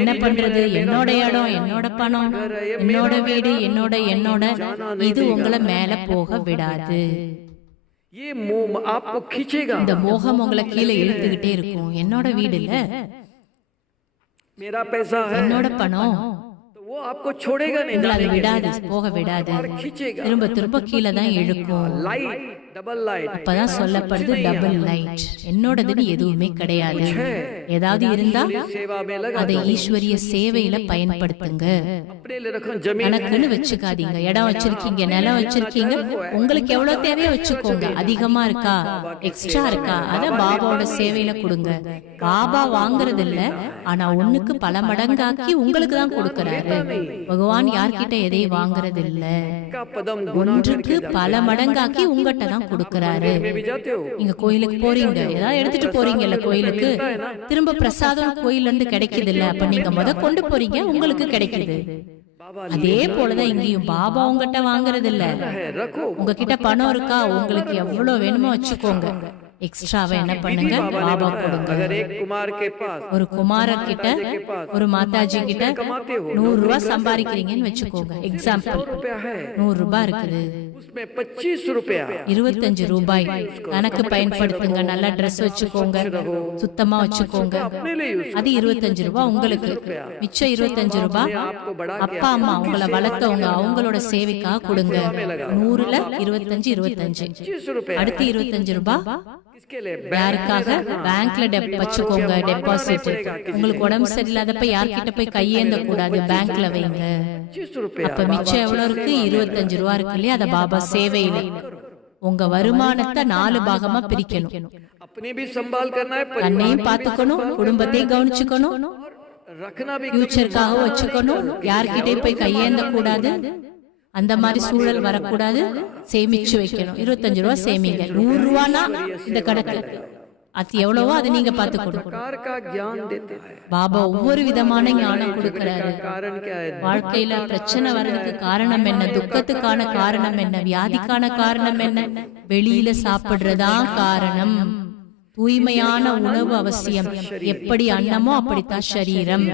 என்ன பண்றது, என்னோட இடம், என்னோட பணம், என்னோட வீடு, என்னோட இது உங்களை மேல போக விடாது. இந்த மோகம் உங்களை கீழே இழுத்துக்கிட்டே இருக்கும். என்னோட வீடு இல்ல, என்னோட பணம் விடாது, போக விடாது, திரும்ப திரும்ப கீழே தான் இழுக்கும். அப்பதான் சொல்லப்படுது டபுள் லைட். என்னோடதுன்னு எதுவுமே கிடையாது. ஏதாவது இருந்தா அதை ஈஸ்வரிய சேவையில பயன்படுத்துங்க. கணக்குன்னு வச்சுக்காதீங்க. இடம் வச்சிருக்கீங்க, நிலம் வச்சிருக்கீங்க, உங்களுக்கு எவ்வளவு தேவையோ வச்சுக்கோங்க. அதிகமா இருக்கா, எக்ஸ்ட்ரா இருக்கா, அத பாபாவோட சேவையில கொடுங்க. பாபா வாங்குறது இல்ல, ஆனா ஒண்ணுக்கு பல மடங்காக்கி உங்களுக்கு தான் கொடுக்கறாரு. பகவான் யார்கிட்ட எதையும் வாங்குறது இல்ல, ஒன்றுக்கு பல மடங்காக்கி உங்ககிட்ட தான் கொடுக்கறாரு. நீங்க கோயிலுக்கு போறீங்க, ஏதாவது எடுத்துட்டு போறீங்கல்ல கோயிலுக்கு, திரும்ப பிரசாதம் கோயில்ல இருந்து கிடைக்குது இல்ல, அப்ப நீங்க கொண்டு போறீங்க, உங்களுக்கு கிடைக்குது. அதே போலதான் இங்கேயும் பாபா உங்ககிட்ட வாங்குறது இல்ல. உங்ககிட்ட பணம் இருக்கா, உங்களுக்கு எவ்வளவு வேணுமோ வச்சுக்கோங்க, எக்ஸ்ட்ராவை என்ன பண்ணுங்க, பாபா கொடுங்க. ஒரு குமாரர் கிட்ட, ஒரு மாதாஜி கிட்ட 100 ரூபாய் சம்பாதிக்கிறீங்கன்னு வச்சுக்கோங்க. எக்ஸாம்பிள் 100 ரூபாய் இருக்குது, 25 ரூபாய் கணக்கு பயன்படுத்துங்க. நல்லா ட்ரெஸ் வச்சுக்கோங்க, சுத்தமா வச்சுக்கோங்க. அது 25 ரூபாய் உங்களுக்கு. மிச்சம் 25 ரூபாய் அப்பா அம்மா உங்களை வளர்த்தவங்க, அவங்களோட சேவைக்காக கொடுங்க. 100ல 25. அடுத்து 25 ரூபாய் யாருக்காக? பேங்க்ல வச்சுக்கோங்க, டெபாசிட். உங்களுக்கு உடம்பு சரியில்லாதப்ப யார்கிட்ட போய் கையேந்த கூடாது, பேங்க்ல வைங்க. அப்ப மிச்சம் எவ்வளவு இருக்கு? 25 ரூபா இருக்கு இல்லையா, அத பாபா சேவையில. உங்க வருமானத்தை 4 பாகமா பிரிக்கணும். தன்னையும் பாத்துக்கணும், குடும்பத்தையும் கவனிச்சுக்கணும், ஃபியூச்சருக்காக வச்சுக்கணும். யார்கிட்டயும் போய் கையேந்த கூடாது, அந்த மாதிரி சூழல் வரக்கூடாது. சேமிச்சு வைக்கணும். 25 ரூபா சேமிங்க. 100 ரூபானா இந்த கணக்கு, அது எவ்வளவோ அதை நீங்க பாத்துக்கணும். பாபா ஒவ்வொரு விதமான ஞானம் கொடுக்கிறாரு. வாழ்க்கையில பிரச்சனை வர்றதுக்கு காரணம் என்ன, துக்கத்துக்கான காரணம் என்ன, வியாதிக்கான காரணம் என்ன, வெளியில சாப்பிடுறதா காரணம். தூய்மையான உணவு அவசியம். எப்படி அன்னமோ அப்படித்தான் சரீரம்.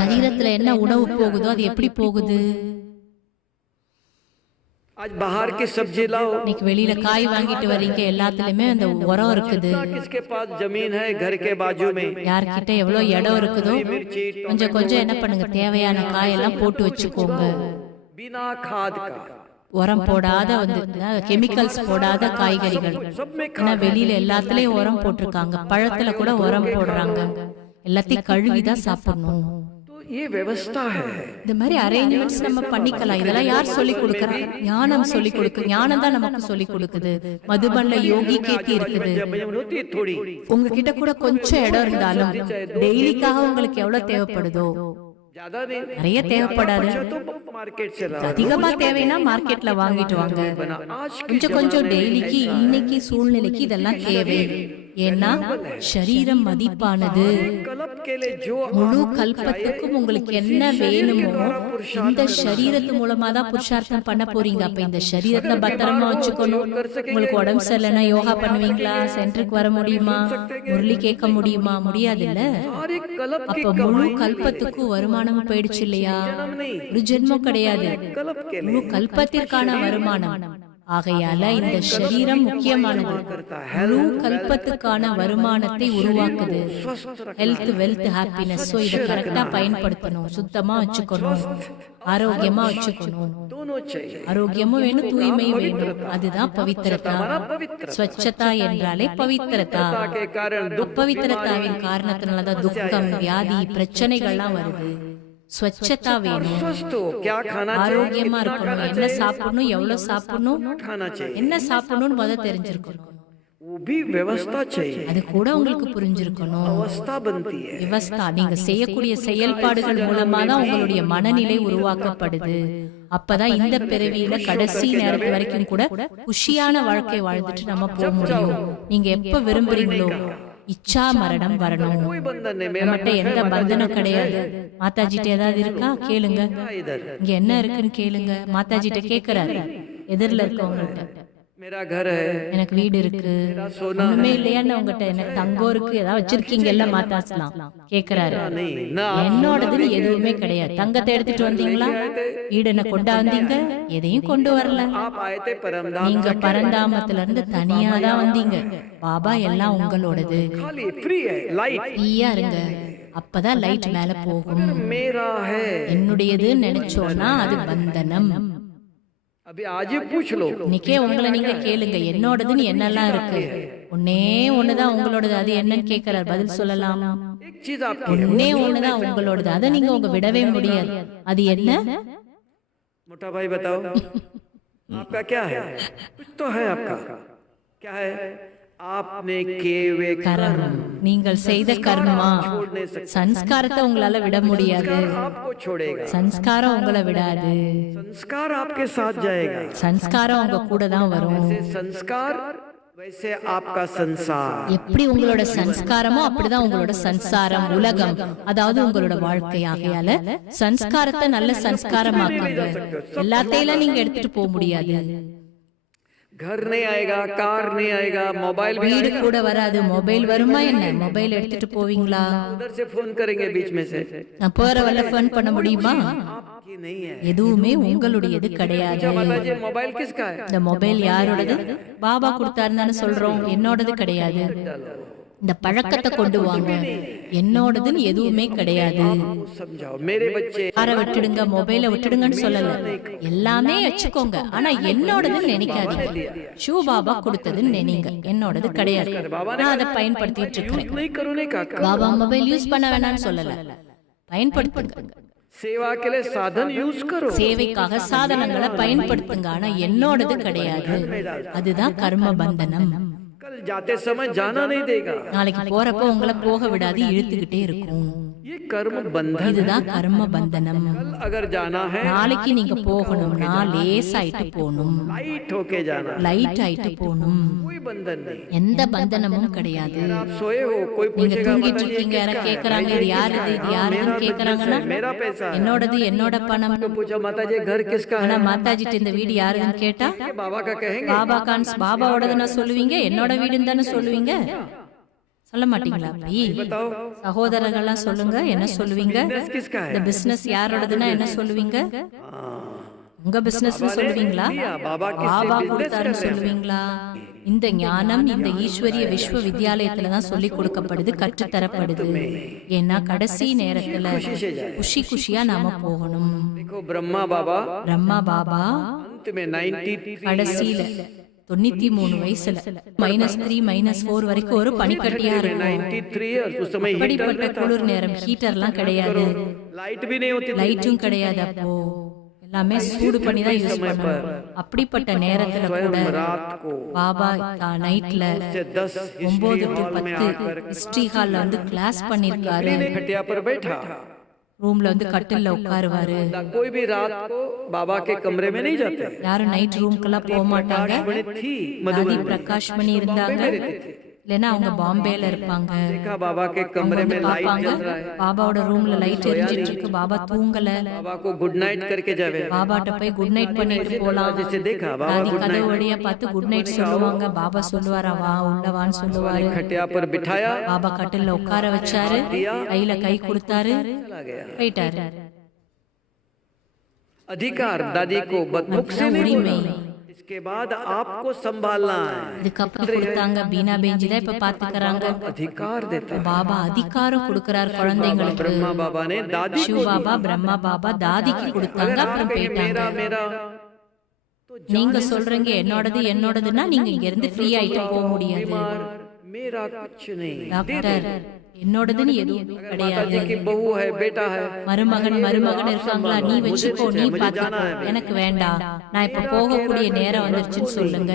சரீரத்துல என்ன உணவு போகுதோ அது எப்படி போகுது? आज बाहर की सब्जी लाओ, இன்னைக்கு வெளியில காய் வாங்கிட்டு வரீங்க, எல்லாத்துலயுமே அந்த உரம் இருக்குது. किसके पास जमीन है घर के बाजू में, யார்கிட்ட எவ்வளவு இடம் இருக்குதோ கொஞ்சம் கொஞ்சம் என்ன பண்ணுங்க, தேவையான காயெல்லாம் போட்டு வச்சுக்கோங்க. बिना खाद का, உரம் போடாத கெமிக்கல்ஸ் போடாத காய்கறிகள். ஏன்னா வெளியில எல்லாத்துலயும் உரம் போட்டிருக்காங்க, பழத்துல கூட உரம் போடுறாங்க. எல்லாத்தையும் கழுவிதான் சாப்பிடணும். ये व्यवस्था है. இந்த மாதிரி அரேஞ்ச்மெண்ட்ஸ் நம்ம பண்ணிக்கலாம். இதெல்லாம் யார் சொல்லி கொடுக்கறா? ஞானம் சொல்லி கொடுக்கு. ஞானம் தான் நமக்கு சொல்லி கொடுக்குது. மதுபன்ல யோகி கேத்தி இருக்குது. உங்ககிட்ட கூட கொஞ்சம் இடம் இருந்தாலும் டெய்லிக்காக உங்களுக்கு எவ்வளவு தேவைப்படுதோ, நிறைய தேவைப்படாது, அதிகமா தேவைன்னா மார்க்கெட்ல வாங்கிட்டு வாங்க. கொஞ்சம் கொஞ்சம் டெய்லிக்கு, இன்னைக்கு சூழ்நிலைக்கு இதெல்லாம் தேவை. ஏன்னா சரீரம் மதிப்பானது. कल्प के लिए जो முழு கல்பத்துக்கும் உங்களுக்கு என்ன வேணுமோ இந்த சரீரத்து மூலமா தான் புருஷார்த்தம் பண்ண போறீங்க. அப்ப இந்த சரீரத்தை பத்திரமா வச்சுக்கணும். உங்களுக்கு உடம்பு சரியில்லைன்னா யோகா பண்ணுவீங்களா? சென்டருக்கு வர முடியுமா? முரளி கேட்க முடியுமா? முடியாது இல்ல. सारे कल्प की அப்ப முழு கல்பத்துக்கும் வருமானமும் போயிடுச்சு இல்லையா? ஒரு ஜென்மம் கிடையாது, कल्प के முழு கல்பத்திற்கான வருமானம். ஆகையால இந்த சரீரம் முக்கியமானது. முழு கல்பத்துக்கான வருமானத்தை உருவாக்குது. Health, wealth, happiness. ஸோ இதை கரெக்டா பயன்படுத்தணும். சுத்தமா வச்சுக்கணும், ஆரோக்கியமா வச்சுக்கணும். दोनों चाहिए. ஆரோக்கியமும் வேணும், தூய்மையும் வேணும். அதுதான் பவித்திரதா. ஸ்வச்சதா என்றாலே பவித்திரதா. के कारण அப்பவித்திரதாவின் காரணத்தினாலதான் துக்கம், வியாதி, பிரச்சனைகள்லாம் வருது. ஸ்வச்சதா வேணும், स्वस्थ हो. क्या खाना चाहिए, ஆரோக்கியமா இருக்கணும். என்ன சாப்பிடணும், எவ்வளவு சாப்பிடணும், खाना चाहिए, என்ன சாப்பிடணும்னு முத தெரிஞ்சிருக்கணும். वो भी व्यवस्था चाहिए. அது கூட உங்களுக்கு புரிஞ்சிருக்கணும். अवस्था बनती है. விவஸ்தா, நீங்க செய்யக்கூடிய செயல்பாடுகள் மூலமா தான் உங்களுடைய மனநிலை உருவாக்கப்படுது. அப்பதான் இந்த பிறவியில கடைசி நேரத்து வரைக்கும் கூட குஷியான வாழ்க்கை வாழ்ந்துட்டு நம்ம போக முடியும். நீங்க எப்ப விரும்புறீங்களோ இச்சா மரணம் வரணும். कोई बंधन नहीं. मेरा நம்மகிட்ட எந்த பந்தனும் கிடையாது. மாதாஜிட்ட ஏதாவது இருக்கா கேளுங்க. इधर இங்க என்ன இருக்குன்னு கேளுங்க. மாதாஜிட்ட கேக்குறாரு. எதிரில இருக்கவங்கள்ட்ட मेरा घर है, எனக்கு வீடு இருக்கு, ஒண்ணுமே இல்லையான்னு உங்ககிட்ட எனக்கு தங்கம் இருக்கு, ஏதாவது வச்சிருக்கீங்க எல்லாம் மாத்தாசலாம் கேக்குறாரு. नहीं ना என்னோடதுன்னு எதுவுமே கிடையாது. தங்கத்தை எடுத்துட்டு வந்தீங்களா? வீடு என்ன கொண்டா வந்தீங்க? எதையும் கொண்டு வரல. आप आए थे परमधाम, நீங்க பரந்தாமத்துல இருந்து தனியா தான் வந்தீங்க. பாபா எல்லாம் உங்களோடது. खाली फ्री है. लाइट ஃப்ரீயா இருங்க, அப்பதான் லைட் மேல போகும். मेरा है. என்னுடையதுன்னு நினைச்சோம்னா அது பந்தனம். अभी आज ही पूछ लो. இன்னைக்கே உங்களை நீங்க கேளுங்க, என்னோடதுன்னு என்னெல்லாம் இருக்கு. ஒன்னே ஒண்ணுதான் உங்களோடது, அது என்னன்னு கேட்கிறார். பதில் சொல்லலாம். एक चीज आपकी है. ஒன்னே ஒண்ணுதான் உங்களோடது, அதை நீங்க உங்க விடவே முடியாது. அது என்ன? मोटा भाई बताओ आपका क्या है? कुछ तो है आपका. क्या है? आपने किए हुए கர்ம. நீங்கள் செய்த கர்மா சன்ஸ்காரத்தை உங்களால விட முடியாது. आपको छोड़ेगा. சன்ஸ்காரம் உங்களை விடாது. संस्कार आपके साथ जाएगा. சன்ஸ்காரம் உங்க கூட தான் வரும். जैसे संस्कार वैसे आपका संसार. எப்படி உங்களோட சன்ஸ்காரமோ அப்படிதான் உங்களோட சன்சாரம், உலகம், அதாவது உங்களோட வாழ்க்கை. ஆகையால சன்ஸ்காரத்தை நல்ல சன்ஸ்காரமாக்குங்க. எல்லாத்தையும் நீங்க எடுத்துட்டு போக முடியாது. घर नहीं आएगा, कार नहीं आएगा, मोबाइल भी வீடு கூட வராது. மொபைல் வருமா என்ன? மொபைல் எடுத்துட்டு போவீங்களா? उधर से फोन करेंगे बीच में से. நான் போற வல்ல ஃபோன் பண்ண முடியுமா? आपकी नहीं है. எதுவுமே உங்களுடையது கிடையாது. माता जी मोबाइल किसका है? இந்த மொபைல் யாரோடது? பாபா கொடுத்தாருன்னு சொல்றோம். என்னோடது கிடையாது. இந்த பழக்கத்தை கொண்டு வாங்க. என்னோடதுன்னு எதுவுமே கிடையாது. समझाओ मेरे बच्चे. காரை விட்டுடுங்க, மொபைலை விட்டுடுங்கன்னு சொல்லல. எல்லாமே வச்சுக்கோங்க, ஆனா என்னோடதுன்னு நினைக்காதீங்க. ஷூ பாபா கொடுத்ததுன்னு நினைங்க. என்னோடது கிடையாது, நான் அதை பயன்படுத்திட்டு இருக்கிறேன். नहीं करो नहीं का. பாபா மொபைல் யூஸ் பண்ண வேணாம்னு சொல்லல, பயன்படுத்துங்க. सेवा के लिए साधन यूज करो. சேவைக்காக சாதனங்களை பயன்படுத்துங்க, ஆனா என்னோடது கிடையாது. அதுதான் கர்ம பந்தனம். कल जाते समय जाना नहीं देगा. நாளைக்கு போறப்ப உங்களை போக விடாது, இழுத்துக்கிட்டே இருக்கும். ये कर्म बंधन. இதுதான் கர்ம பந்தனம். कल अगर जाना है நாளைக்கு நீங்க போகணும்னா லேசாயிட்டு போகணும், लाइट होके जाना. லைட் ஆயிட்டு போகணும். कोई बंधन नहीं. எந்த பந்தனமும் கிடையாது. आप सोए हो, कोई நீங்க पूछेगा தூங்கிட்டு இருக்கீங்க, யாரும் கேக்குறாங்க இது யாருது, இது யாருதுன்னு கேக்குறாங்கன்னா मेरा पैसा है. என்னோடது, என்னோட பணம். पूछो माता जी घर किसका है? ஆனா மாதாஜிட்ட இந்த வீடு யாருதுன்னு கேட்டா बाबा का कहेंगे. பாபா கான்ஸ் பாபாவோடதுன்னா சொல்லுவீங்க, என்னோட வீடுன்னு தானே சொல்லுவீங்க. சொல்ல மாட்டீங்களா? அப்படி बताओ சகோதரர்கள்லாம் சொல்லுங்க, என்ன சொல்லுவீங்க? किसका है? இந்த பிசினஸ் யாரோடதுன்னா என்ன சொல்லுவீங்க? உங்க பிசினஸ் சொல்லுவீங்களா? பாபா கொடுத்தாருன்னு சொல்லுவீங்களா? இந்த ஞானம் இந்த ஈஸ்வரிய விஸ்வ வித்யாலயத்துல தான் சொல்லி கொடுக்கப்படுது, கற்றுத்தரப்படுது. ஏன்னா கடைசி நேரத்துல குஷி குஷியா நாம போகணும். देखो ब्रह्मा बाबा பிரம்மா பாபா अंत में 93 கடைசியில 93 வயசுல -3 -4 வரைக்கும் ஒரு பனிக்கட்டியா இருக்கும். 93 years उस समय அப்படிப்பட்ட குளிர் நேரம், ஹீட்டர்லாம் கிடையாது, लाइट भी नहीं होती. லைட்டும் கிடையாது. அப்போ எல்லாமே சூடு பண்ணி தான் யூஸ் பண்ணணும். அப்படிப்பட்ட நேரத்துல கூட रात को பாபா நைட்ல 10 9 to 10 ஹிஸ்டரி ஹால்ல வந்து கிளாஸ் பண்ணிருக்காரு. खटिया पर बैठा. ரூம்ல வந்து கட்டில்ல உட்காருவாரு. कोई भी रात को बाबा के कमरे में नहीं जाते. யாரும் நைட் ரூம்க்கெல்லாம் போக மாட்டாங்க. थी தாதி பிரகாஷ் மணி இருந்தாங்க, இல்லைன்னா அவங்க பாம்பேல இருப்பாங்க. देखा बाबा के அவங்க कमरे வந்து में लाइट பாப்பாங்க, जल रहा है, பாபாவோட ரூம்ல லைட் எரிஞ்சிட்டு இருக்கு, பாபா தூங்கல. बाबा को गुड नाइट करके जावे, பாபாட்ட போய் குட் நைட் பண்ணிட்டு போலாம். जैसे देखा बाबा தாதி गुड கதவு नाइट, வழியா பார்த்து குட் நைட் சொல்லுவாங்க. பாபா சொல்லுவாரா, வா உள்ளவான்னு சொல்லுவாரு. खटिया पर बिठाया, பாபா கட்டில்ல உட்கார வச்சாரு, கையில கை கொடுத்தாரு, चला गया। போயிட்டாரு. अधिकार दादी को बदमुख से அதுதான் नहीं உரிமை. बोला, इसके बाद आपको संभालना है, இதுக்கப்புறம் கொடுத்தாங்க. பீனா பேஞ்சி தான் இப்ப பாத்துக்கறாங்க. अधिकार देता है। பாபா அதிகாரம் கொடுக்கறார் குழந்தைங்களுக்கு. ब्रह्मा बाबा ने दादी சிவ பாபா, பிரம்மா பாபா தாதிக்கு கொடுத்தாங்க, அப்புறம் போயிட்டாங்க. मेरा நீங்க சொல்றீங்க என்னோடது என்னோடதுன்னா நீங்க இங்க இருந்து ஃப்ரீ ஆயிட்டு போக முடியாது. मेरा कुछ नहीं, டாக்டர் என்னோடதுன்னு எதுவும் கிடையாது. कि बहू है, बेटा है, மருமகன் இருக்காங்களா, நீ வச்சுக்கோ, நீ பாத்துக்கோ, எனக்கு வேண்டாம், நான் இப்ப போகக்கூடிய நேரம் வந்துருச்சுன்னு சொல்லுங்க.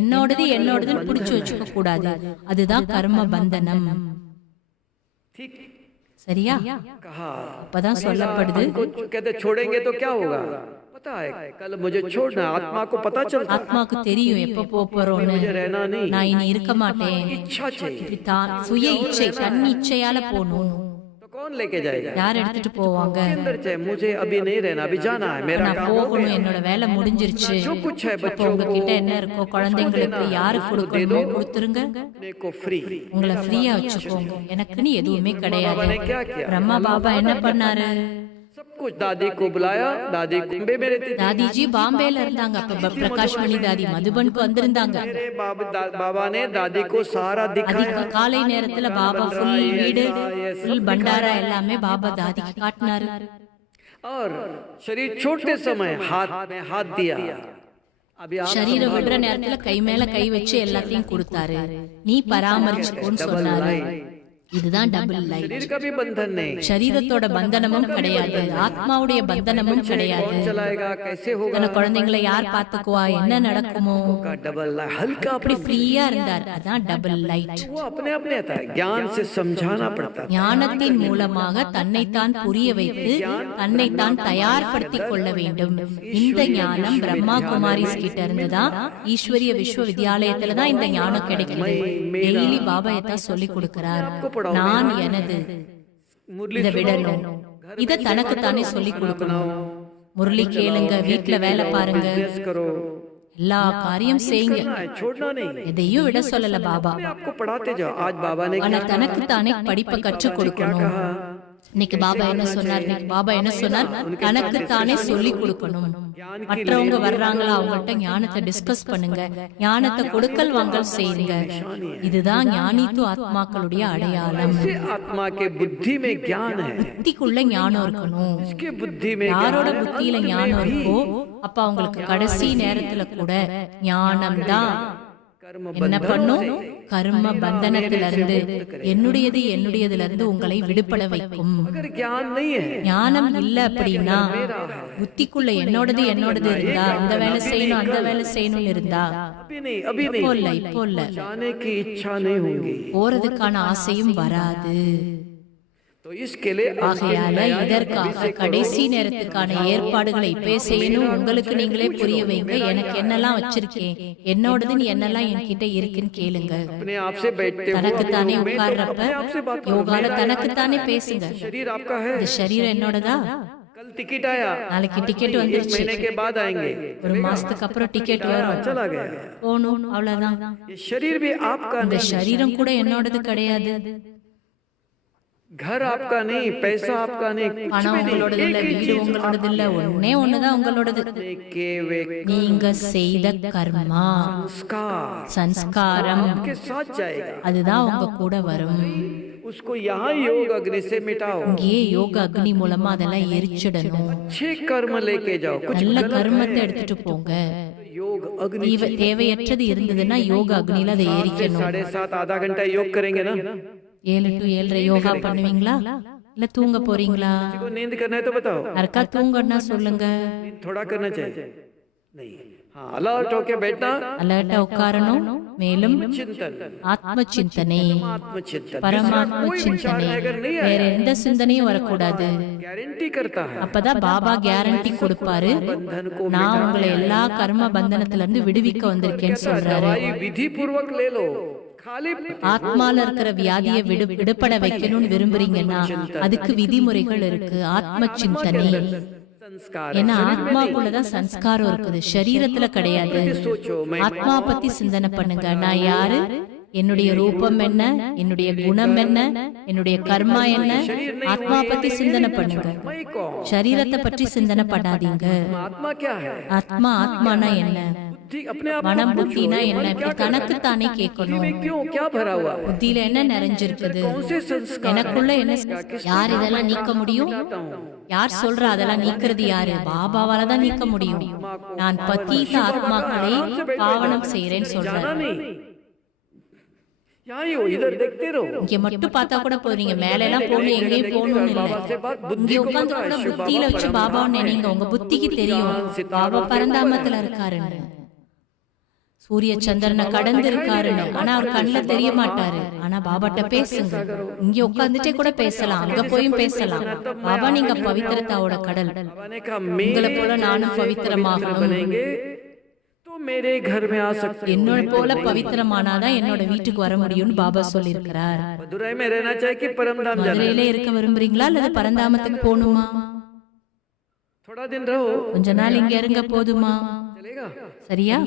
என்னோடதுன்னு புடிச்சு வச்சுக்க கூடாது. அதுதான் கர்ம பந்தனம். ठीक சரியா? कहा। அப்பதான் சொல்லப்படுது, कहते छोड़ेंगे तो क्या होगा, पता है कल मुझे छोड़ना, आत्मा को पता चलता, ஆத்மாக்கு தெரியும் எப்ப போறோம்னு. मुझे रहना नहीं, நான் இனி இருக்க மாட்டேன். इच्छा चाहिए, இப்படி தான் சுய இச்சை, தன் இச்சையால போகணும். तो कौन लेके जाएगा, யார் எடுத்துட்டு போவாங்க? अंदर चाहिए, मुझे अभी नहीं रहना, अभी जाना है, मेरा நான் काम हो போகணும், गया, என்னோட வேலை முடிஞ்சிருச்சு. जो कुछ है அப்போ बच्चों को உங்ககிட்ட என்ன இருக்கோ குழந்தைங்களுக்கு யாரு கொடுக்கணுமோ கொடுத்துருங்க. अपने को फ्री। உங்களை ஃப்ரீயா வச்சுக்கோங்க, எனக்குன்னு எதுவுமே கிடையாது. பிரம்மா பாபா என்ன பண்ணாரு? सब कुछ दादी को बुलाया, दादी कुंबे में रहती थी, தாதிஜி பாம்பேல இருந்தாங்க. அப்ப பிரகாஷ் மணி தாதி மதுபனுக்கு வந்திருந்தாங்க. मेरे बाबा ने दादी को सारा दिखाया, அதிக காலை நேரத்துல பாபா ஃபுல் வீடு, ஃபுல் பண்டாரா எல்லாமே பாபா தாதிக்கு காட்டினாரு. और शरीर छोड़ते समय हाथ में हाथ दिया, अभी आप சரீரம் விடுற நேரத்துல கை மேல கை வச்சு எல்லாத்தையும் கொடுத்தாரு. நீ பராமரிச்சுக்கோன்னு சொன்னாரு. இதுதான் டபுள் லைஃப். शरीर का भी बंधन नहीं, சரீரத்தோட பந்தனமும் கிடையாது, ஆத்மாவுடைய பந்தனமும் கிடையாது. चलाएगा कैसे होगा, தன குழந்தைங்களை யார் பாத்துக்குவா, என்ன நடக்குமோ, का डबल हल्का அப்படி ஃப்ரீயா இருந்தார். அதான் டபுள் லைட். वो अपने अपने आता है, ज्ञान से समझाना पड़ता है, ஞானத்தின் மூலமாக தன்னைத்தான் புரிய வைத்து தன்னைத்தான் தயார்படுத்திக் கொள்ள வேண்டும். இந்த ஞானம் பிரம்மா குமாரிஸ் கிட்ட இருந்துதான், ஈஸ்வரிய விஸ்வ வித்யாலயத்துல தான் இந்த ஞானம் கிடைக்குது. டெய்லி பாபா எதான் சொல்லி கொடுக்கிறார், நான் எனது இதை விடணும், இத தனக்கு தானே சொல்லி கொடுக்கணும். முரளி கேளுங்க, வீட்டுல வேலை பாருங்க, करो, எல்லா காரியம் செய்யுங்க, छोड़ना नहीं, எதையும் விட சொல்லல பாபா. आपको पढ़ाते जाओ। आज बाबा ने ஆனா தனக்கு தானே படிப்பை கற்றுக் கொடுக்கணும். இன்னைக்கு பாபா என்ன சொன்னார்? தனக்கு தானே சொல்லி கொடுக்கணும். மற்றவங்க வர்றாங்களா, அவங்கள்ட்ட ஞானத்தை டிஸ்கஸ் பண்ணுங்க, ஞானத்தை கொடுக்கல் வாங்கல் செய்யுங்க. இதுதான் ஞானித்து ஆத்மாக்களுடைய அடையாளம். आत्मा के बुद्धि में ज्ञान है, புத்திக்குள்ள ஞானம் இருக்கணும். इसके बुद्धि में யாரோட புத்தியில ஞானம் இருக்கோ அப்ப அவங்களுக்கு கடைசி நேரத்துல கூட ஞானம் தான் என்ன பண்ணும், கர்ம பந்தனத்தில இருந்து, என்னுடையதுல இருந்து உங்களை விடுபட வைக்கும். अगर ज्ञान नहीं है, ஞானம் இல்ல அப்படின்னா, புத்திக்குள்ள என்னோடது இருந்தா, அந்த வேலை செய்யணும் அந்த வேலை செய்யணும் இருந்தா, अभी இப்போ இல்ல जाने की इच्छा नहीं होगी, போறதுக்கான ஆசையும் வராது. तो इसके लिए ஆகையால இதற்காக கடைசி நேரத்துக்கான ஏற்பாடுகளை இப்பே செய்யணும். உங்களுக்கு நீங்களே புரிய வைங்க, எனக்கு என்னெல்லாம் வச்சிருக்கேன், என்னோடதுன்னு என்னெல்லாம் என்கிட்ட இருக்குன்னு கேளுங்க. अपने आप से बैठते हो, தனக்கு தானே உட்கார்றப்ப யோகால தனக்கு தானே பேசுங்க. शरीर आपका है, இந்த சரீரம் என்னோடதா, कल टिकट आया, நாளைக்கு டிக்கெட் வந்துருச்சு, महीने के बाद आएंगे, ஒரு மாசத்துக்கு அப்புறம் டிக்கெட் வரும், चला गया, போகணும், அவ்வளவுதான். ये शरीर भी आपका இந்த नहीं, சரீரம் கூட என்னோடது கிடையாது. घर आपका नहीं, पैसा आपका नहीं, कुछ பணம் भी नहीं, உங்களோடது இல்ல, एक ही வீடு चीज உங்களோடது இல்ல, ஒண்ணுதான் உங்களோடது. के वे நீங்க செய்த கர்மா, சன்ஸ்காரம், के साथ जाएगा, அதுதான் உங்க கூட வரும். उसको यहाँ योग अग्नि से मिटाओ, இங்கேயே யோக அக்னி மூலமா அதெல்லாம் எரிச்சிடணும். अच्छे कर्म लेके जाओ, कुछ நல்ல கர்மத்தை எடுத்துட்டு போங்க. योग अग्नि தேவையற்றது இருந்ததுன்னா யோக அக்னியில அதை எரிக்கணும். 7:30 आधा घंटा योग करेंगे ना, 7 to 7:30 யோகா பண்ணுவீங்களா, இல்ல தூங்க போறீங்களா? को नींद करना है तो बताओ, யாருக்கா தூங்கணும்னா சொல்லுங்க. नींद थोड़ा करना चाहिए नहीं, हाँ अलर्ट होके बैठना, அலர்ட்டா உட்காரணும். மேலும் चिंतन, ஆத்ம சிந்தனை, आत्मचिंतन, பரமாத்ம சிந்தனை, வேற எந்த சிந்தனையும் வரக்கூடாது. गारंटी करता है, அப்பதான் பாபா கேரண்டி கொடுப்பாரு, நான் உங்களை எல்லா கர்ம பந்தனத்துல இருந்து விடுவிக்க வந்திருக்கேன்னு சொல்றாரு. दवाई विधि पूर्वक ले लो, खाली ஆத்மால இருக்கிற வியாதியை விடுபட வைக்கணும்னு விரும்புறீங்கன்னா அதுக்கு விதிமுறைகள் இருக்கு. ஆத்ம சிந்தனை. संस्कार ஏன்னா ஆத்மாக்குள்ளதான் சன்ஸ்காரம் இருக்குது, சரீரத்துல கிடையாது. ஆத்மா பத்தி சிந்தனை பண்ணுங்க. நான் யாரு, என்னுடைய ரூபம் என்ன, என்னுடைய குணம் என்ன, என்னுடைய கர்மா என்ன, ஆத்மா பத்தி சிந்தனை பண்ணுங்க. சரீரத்தை பற்றி சிந்தனை பண்ணாதீங்க. आत्मा क्या है? ஆத்மா, ஆத்மானா என்ன, बुद्धि अपने आप மனம் புத்தினா என்ன, இப்படி தனக்கு தானே கேட்கணும். क्यों क्या भरा हुआ है? புத்தியில என்ன நிறைஞ்சிருக்குது, कौन से संस्कार எனக்குள்ள என்ன, யார் இதெல்லாம் நீக்க முடியும்? யார் சொல்றா அதெல்லாம் நீக்கிறது யாரு? பாபாவால தான் நீக்க முடியும். நான் பத்தீத ஆத்மாக்களை பாவனம் செய்யறேன்னு சொல்றேன். यहाँ ही हो, इधर देखते रहो। இங்க மட்டும் பார்த்தா கூட போறீங்க, மேல எல்லாம் போகணும், எங்கேயும் போகணும்னு இல்ல. இங்க உட்கார்ந்து கூட புத்தியில வச்சு பாபாவை நினைங்க. உங்க புத்திக்கு தெரியும் பாபா பரந்தாமத்துல இருக்காருன்னு, சூரிய சந்திரனை கடந்து இருக்காருன்னு. ஆனா அவர் கண்ணுல தெரிய மாட்டாரு. ஆனா பாபாட்ட பேசுங்க. இங்க உட்கார்ந்துட்டே கூட பேசலாம், அங்க போயும் பேசலாம். பாபா நீங்க பவித்திரத்தாவோட கடல், உங்களை போல நானும் பவித்திரமாகணும். तो मेरे घर में आ सकते, என்னோட போல பவித்திரமானாதான் என்னோட வீட்டுக்கு வர முடியும்னு பாபா சொல்லியிருக்கிறார். मदुरै में रहना चाहिए कि परमधाम जाना? மதுரையிலே இருக்க விரும்புறீங்களா அல்லது பரந்தாமத்துக்கு போகணுமா? थोड़ा दिन रहो, கொஞ்ச நாள் இங்க இருங்க போதுமா? चलेगा? சரியா?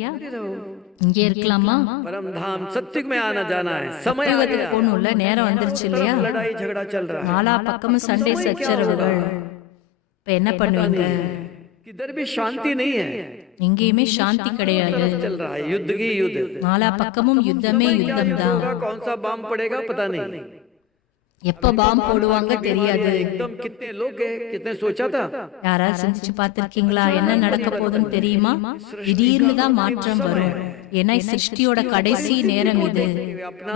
இங்கே இருக்கலாமா? परमधाम सत्युग में आना जाना है, समय आ சத்தியுகத்துக்கு गया। போகணும்ல, நேரம் வந்துருச்சு இல்லையா? लड़ाई झगड़ा चल रहा है, நாலா பக்கமும் சண்டை சச்சரவுகள். இப்ப என்ன பண்ணுவீங்க? किधर भी शांति नहीं है, எங்கேயுமே சாந்தி கிடையாது. चल रहा है युद्ध की युद्ध। நாலா பக்கமும் யுத்தமே யுத்தம் தான். कौन सा बम पड़ेगा पता नहीं, எப்ப பாம் போடுவாங்க தெரியாது. एकदम कितने लोग गए, कितने सोचा था? யாராவது சிந்திச்சு பார்த்திருக்கீங்களா என்ன நடக்க போகுதுன்னு தெரியுமா? திடீர்னு தான் மாற்றம் வரும். ஏன்னா சிருஷ்டியோட கடைசி நேரம் இது.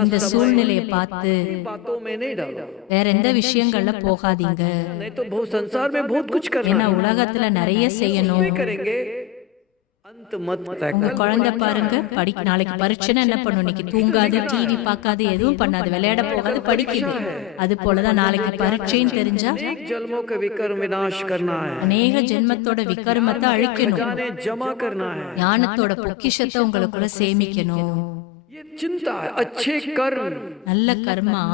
இந்த சூழ்நிலையை பார்த்து बातों में नहीं डालो, வேற எந்த விஷயங்கள்ல போகாதீங்க. नहीं तो बहुत संसार में बहुत कुछ करना ஏன்னா உலகத்துல நிறைய செய்யணும். करेंगे, अंत मत உங்க குழந்தை பாருங்க, நாளைக்கு பரீட்சைன்னா என்ன பண்ணும்? இன்னைக்கு தூங்காது, டிவி பார்க்காது, எதுவும் பண்ணாது, விளையாட போகாது, படிக்குது. அது போலதான் நாளைக்கு பரீட்சைன்னு தெரிஞ்சா एक जन्मों का विकर्म विनाश करना है, அநேக ஜென்மத்தோட விக்ரமத்தை அழிக்கணும். जाने जमा करना है, ஞானத்தோட பொக்கிஷத்தை உங்களுக்குள்ள சேமிக்கணும். ये चिंता है। अच्छे कर्म, நல்ல கர்மா,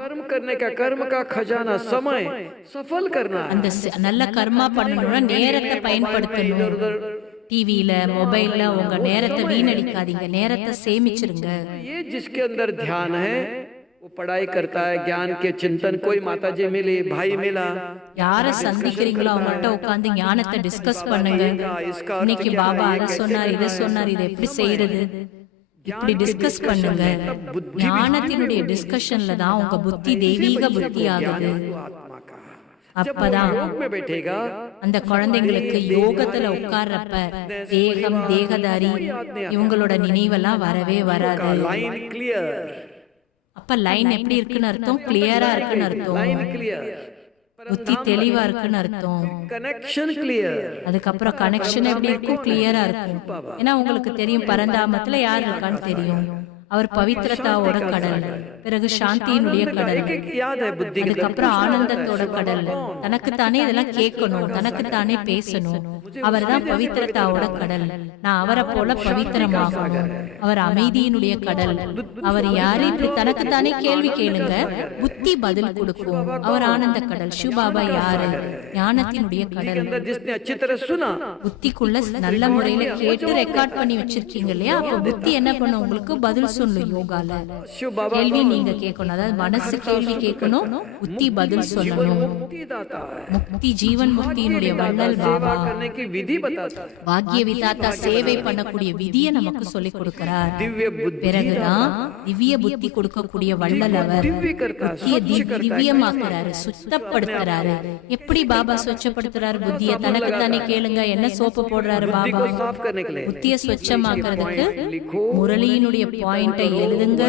कर्म करने का, कर्म का खजाना समय सफल करना है। அந்த நல்ல கர்மா பண்ணணும்னா நேரத்தை பயன்படுத்தணும். டிவியில மொபைல்ல உங்க நேரத்தை வீணடிக்காதீங்க, நேரத்தை சேமிச்சிருங்க. ये जिसके अंदर ध्यान है वो पढ़ाई करता है, ज्ञान के चिंतन, कोई माता जी मिली, भाई मिला, யார சந்திக்கிறீங்களோ அவங்கள்ட்ட உட்கார்ந்து ஞானத்தை டிஸ்கஸ் பண்ணுங்க. இன்னைக்கு பாபா அதை சொன்னார், இதை சொன்னார், இதை எப்படி செய்யறது, இப்படி டிஸ்கஸ் பண்ணுங்க. ஞானத்தினுடைய டிஸ்கஷன்ல தான் உங்க புத்தி தெய்வீக புத்தி ஆகுது. आत्मा का அப்பதான் योग में बैठेगा, அந்த குழந்தைங்களுக்கு யோகத்துல உட்கார்றப்ப தேகம், தேகதாரி இவங்களோட நினைவெல்லாம் வரவே வராது. लाइन क्लियर, அப்ப லைன் எப்படி இருக்குன்னு அர்த்தம்? கிளியரா இருக்குன்னு அர்த்தம். क्लियर, புத்தி தெளிவா இருக்குன்னு அர்த்தம். कनेक्शन क्लियर, அதுக்கப்புறம் கனெக்ஷன் எப்படி இருக்கும்? கிளியரா இருக்கும். ஏன்னா உங்களுக்கு தெரியும் பரந்தாமத்துல யார் இருக்கான்னு தெரியும். அவர் பவித்திரத்தாவோட கடல், பிறகு சாந்தியினுடைய கடல், याद है बुद्धि के அதுக்கப்புறம் ஆனந்தத்தோட கடல். தனக்குத்தானே இதெல்லாம் கேட்கணும், தனக்குத்தானே பேசணும். அவர் தான் பவித்திரத்தாவோட கடல். நான் அவரை போல பவித்திரமாகணும். அவர் அமைதியினுடைய கடல். அவர் யாரு? இப்படி தனக்குத்தானே கேள்வி கேளுங்க, புத்தி பதில் கொடுக்கும். அவர் ஆனந்த கடல். சிவபாபா யாரு? ஞானத்தினுடைய கடல். अंदर जिसने अच्छी तरह सुना, புத்திக்குள்ள நல்ல முறையில கேட்டு ரெக்கார்ட் பண்ணி வச்சிருக்கீங்க இல்லையா? அப்ப புத்தி என்ன பண்ணும்? உங்களுக்கு பதில் சொல்லும். யோகால शिव बाबा கேள்வி நீங்க கேட்கணும், அதாவது மனசு கேள்வி கேட்கணும், புத்தி பதில் சொல்லணும். मुक्ति दाता है, முக்தி, ஜீவன் முக்தியினுடைய வள்ளல் பாபா. करने की विधि बताता है, பாக்கிய விதாத்தா சேவை பண்ணக்கூடிய விதியை நமக்கு சொல்லி கொடுக்கிறார். दिव्य बुद्धि பிறகுதான் திவ்ய புத்தி கொடுக்கக்கூடிய வள்ளல் அவர். दिव्य करता है, புத்தியை திவ்யமாக்குறாரு, சுத்தப்படுத்துறாரு. எப்படி பாபா சுத்தப்படுத்துறாரு புத்திய? தனக்குத்தானே கேளுங்க, என்ன சோப்பு போடுறாரு பாபா? साफ करने के लिए புத்திய சுத்தமாக்குறதுக்கு முரளியினுடைய பாயிண்டை எழுதுங்க,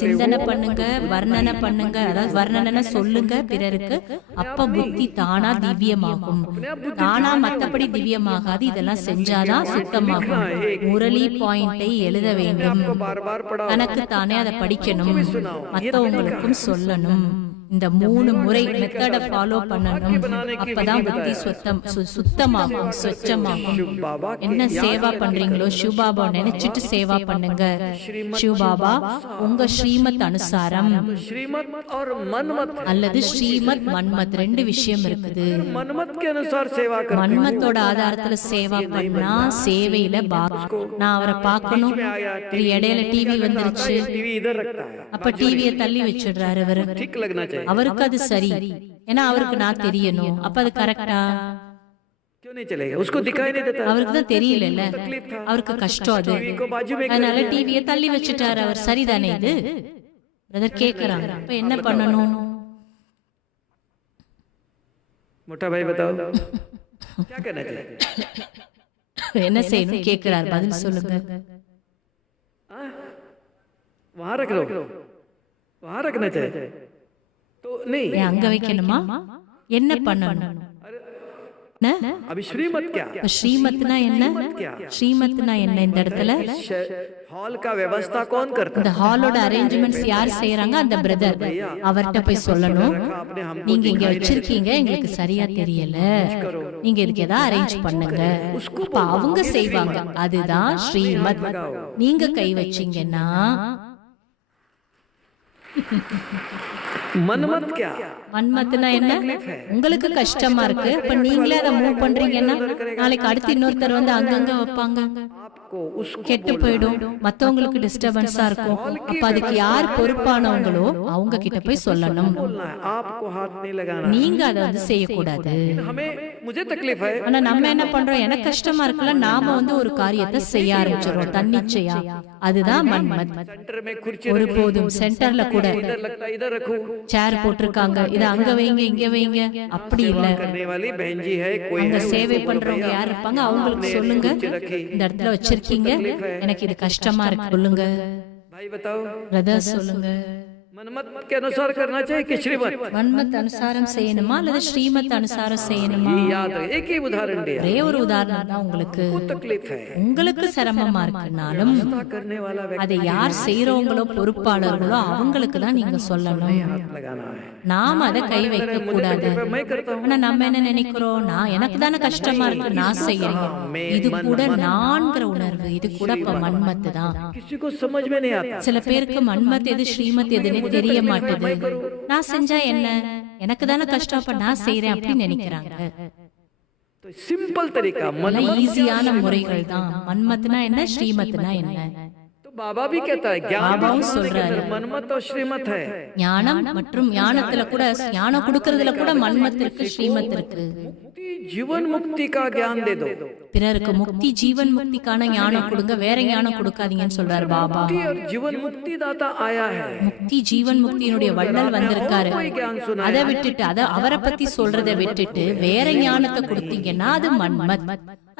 சிந்தனை பண்ணுங்க, வர்ணனை பண்ணுங்க, அதாவது வர்ணனை சொல்லுங்க பிறருக்கு. அப்ப புத்தி தானா திவ்யமாகும். தானா மத்தபடி திவ்யமாகாது, இதெல்லாம் செஞ்சாதான் சுத்தமாகும். முரளி பாயிண்டை எழுத வேண்டும், बार बार पढ़ा, தனக்கு தானே அதை படிக்கணும், மத்தவங்களுக்கும் சொல்லணும். இந்த 3 முறை மெத்தட ஃபாலோ பண்ணணும். அப்பதான் புத்தி சுத்தமாகும், சொச்சமாகும். என்ன சேவா பண்றீங்களோ சிவபாபா நினைச்சிட்டு சேவா பண்ணுங்க. சிவபாபா உங்க ஸ்ரீமத் அனுசாரம் श्रीमत और मनमत அல்லது ஸ்ரீமத் மன்மத் 2 விஷயம் இருக்குது. मनमत के अनुसार सेवा कर மன்மத்தோட ஆதாரத்துல சேவா பண்ணா சேவையில நான் அவரை பார்க்கணும். இடையில டிவி வந்துருச்சு, टीवी इधर रखता है, அப்ப டிவியை தள்ளி வச்சிடுறாரு அவரு. ठीक लगना चाहिए, அவருக்கு அது சரி, ஏன்னா அவருக்கு நான் தெரியணும். அப்ப அது கரெக்டா? क्यों नहीं चलेगा? उसको दिखाई नहीं देता, அவருக்கு தான் தெரியல, அவருக்கு கஷ்டம் அது. को बाजू में அதனால டிவியை தள்ளி வச்சுட்டாரு அவர். சரிதானே இது? பிரதர் கேக்குறாங்க, அப்ப என்ன பண்ணணும்? मोटा भाई बताओ क्या करना चाहिए? என்ன செய்யணும் கேக்குறாரு, பதில் சொல்லுங்க. वहां रख दो, वहां रखना चाहिए तो नहीं, ஏன் அங்க வைக்கணுமா? என்ன பண்ணணும்? என்ன? अभी श्रीमत क्या, இப்ப ஸ்ரீமத்னா என்ன? ஸ்ரீமத்னா என்ன? இந்த இடத்துல हॉल का व्यवस्था कौन करता இந்த ஹாலோட அரேஞ்ச்மெண்ட்ஸ் யார் செய்யறாங்க? அந்த பிரதர். அவர்கிட்ட போய் சொல்லணும், நீங்க இங்க வச்சிருக்கீங்க, எங்களுக்கு சரியா தெரியல, நீங்க இதுக்கு ஏதாவது அரேஞ்ச் பண்ணுங்க. அப்ப அவங்க செய்வாங்க. அதுதான் ஸ்ரீமத். நீங்க கை வச்சீங்கன்னா मनमत क्या, மன்மத்னா என்ன? உங்களுக்கு கஷ்டமா இருக்கு, இப்ப நீங்களே அதை மூவ் பண்றீங்கன்னா நாளைக்கு அடுத்து இன்னொருத்தர் வந்து அங்கங்க வைப்பாங்க, आपको उसको கெட்டு போயிடும், மத்தவங்களுக்கு டிஸ்டர்பன்ஸா இருக்கும். அப்ப அதுக்கு யார் பொறுப்பானவங்களோ அவங்க கிட்ட போய் சொல்லணும். बोलना है, आपको हाथ नहीं लगाना, நீங்க அதை வந்து செய்யக்கூடாது. हमें मुझे तकलीफ है, ஆனா நம்ம என்ன பண்றோம்? எனக்கு கஷ்டமா இருக்குல்ல, நாம வந்து ஒரு காரியத்தை செய்ய ஆரம்பிச்சிடறோம் தன்னிச்சையா. அதுதான் மன்மத். सेंटर में कुर्सी ஒருபோதும் சென்டர்ல கூட इधर लगता है, इधर रखो, சேர் போட்டிருக்காங்க, இத அங்க வைங்க இங்க வைங்க, அப்படி இல்ல. करने वाली बहन जी है, कोई அங்க है, சேவை பண்றவங்க யார் இருப்பாங்க, அவங்களுக்கு சொல்லுங்க, இந்த இடத்துல வச்சிருக்கீங்க, எனக்கு இது கஷ்டமா இருக்கு சொல்லுங்க. भाई बताओ பிரதர் சொல்லுங்க. मनमत के अनुसार करना चाहिए कि श्रीमत? மன்மத் அனுசாரம் செய்யணுமா அல்லது ஸ்ரீமத் அனுசாரம் செய்யணுமா? ये याद रहे, एक ही उदाहरण दिया, ஒரே ஒரு உதாரணம் தான் உங்களுக்கு. तकलीफ है, உங்களுக்கு சிரமமா இருக்குனாலும் करने वाला அதை யார் செய்யறவங்களோ பொறுப்பாளர்களோ அவங்களுக்கு தான் நீங்க சொல்லணும். लगाना है, நாம அதை கை வைக்க கூடாது. मैं करता हूँ, ஆனா நம்ம என்ன நினைக்கிறோம்? நான் எனக்கு தானே கஷ்டமா இருக்கு, நான் செய்யறேன். இது கூட நான்கிற உணர்வு, இது கூட இப்ப மன்மத்து தான். किसी को समझ में नहीं आता, சில பேருக்கு மன்மத் எது ஸ்ரீமத் எதுன்னு தெரிய மாட்டேது. நான் செஞ்சா என்ன, எனக்கு தானே கஷ்டம், அப்ப நான் செய்யறேன் அப்படின்னு நினைக்கிறாங்க. तो सिंपल तरीका ஈஸியான முறைகள் தான். மன்மத்னா என்ன, ஸ்ரீமத்னா என்ன? तो बाबा भी कहता है, ज्ञान பாபாவும் के சொல்றாரு, अंदर मनमत और श्रीमत है, ஞானம் மற்றும் ஞானத்துல கூட, ஞானம் கொடுக்கறதுல கூட மன்மத் இருக்கு, ஸ்ரீமத் இருக்கு. मुक्ति जीवन मुक्ति का ज्ञान दे दो, பிறருக்கு முக்தி ஜீவன் முக்திக்கான ஞானம் கொடுங்க, வேற ஞானம் கொடுக்காதீங்கன்னு சொல்றாரு பாபா. मुक्ति और जीवन मुक्ति दाता आया है, முக்தி ஜீவன் முக்தியினுடைய வள்ளல் வந்திருக்காரு. அதை விட்டுட்டு அவரை பத்தி சொல்றதை விட்டுட்டு வேற ஞானத்தை கொடுத்தீங்கன்னா அது மன்மத்,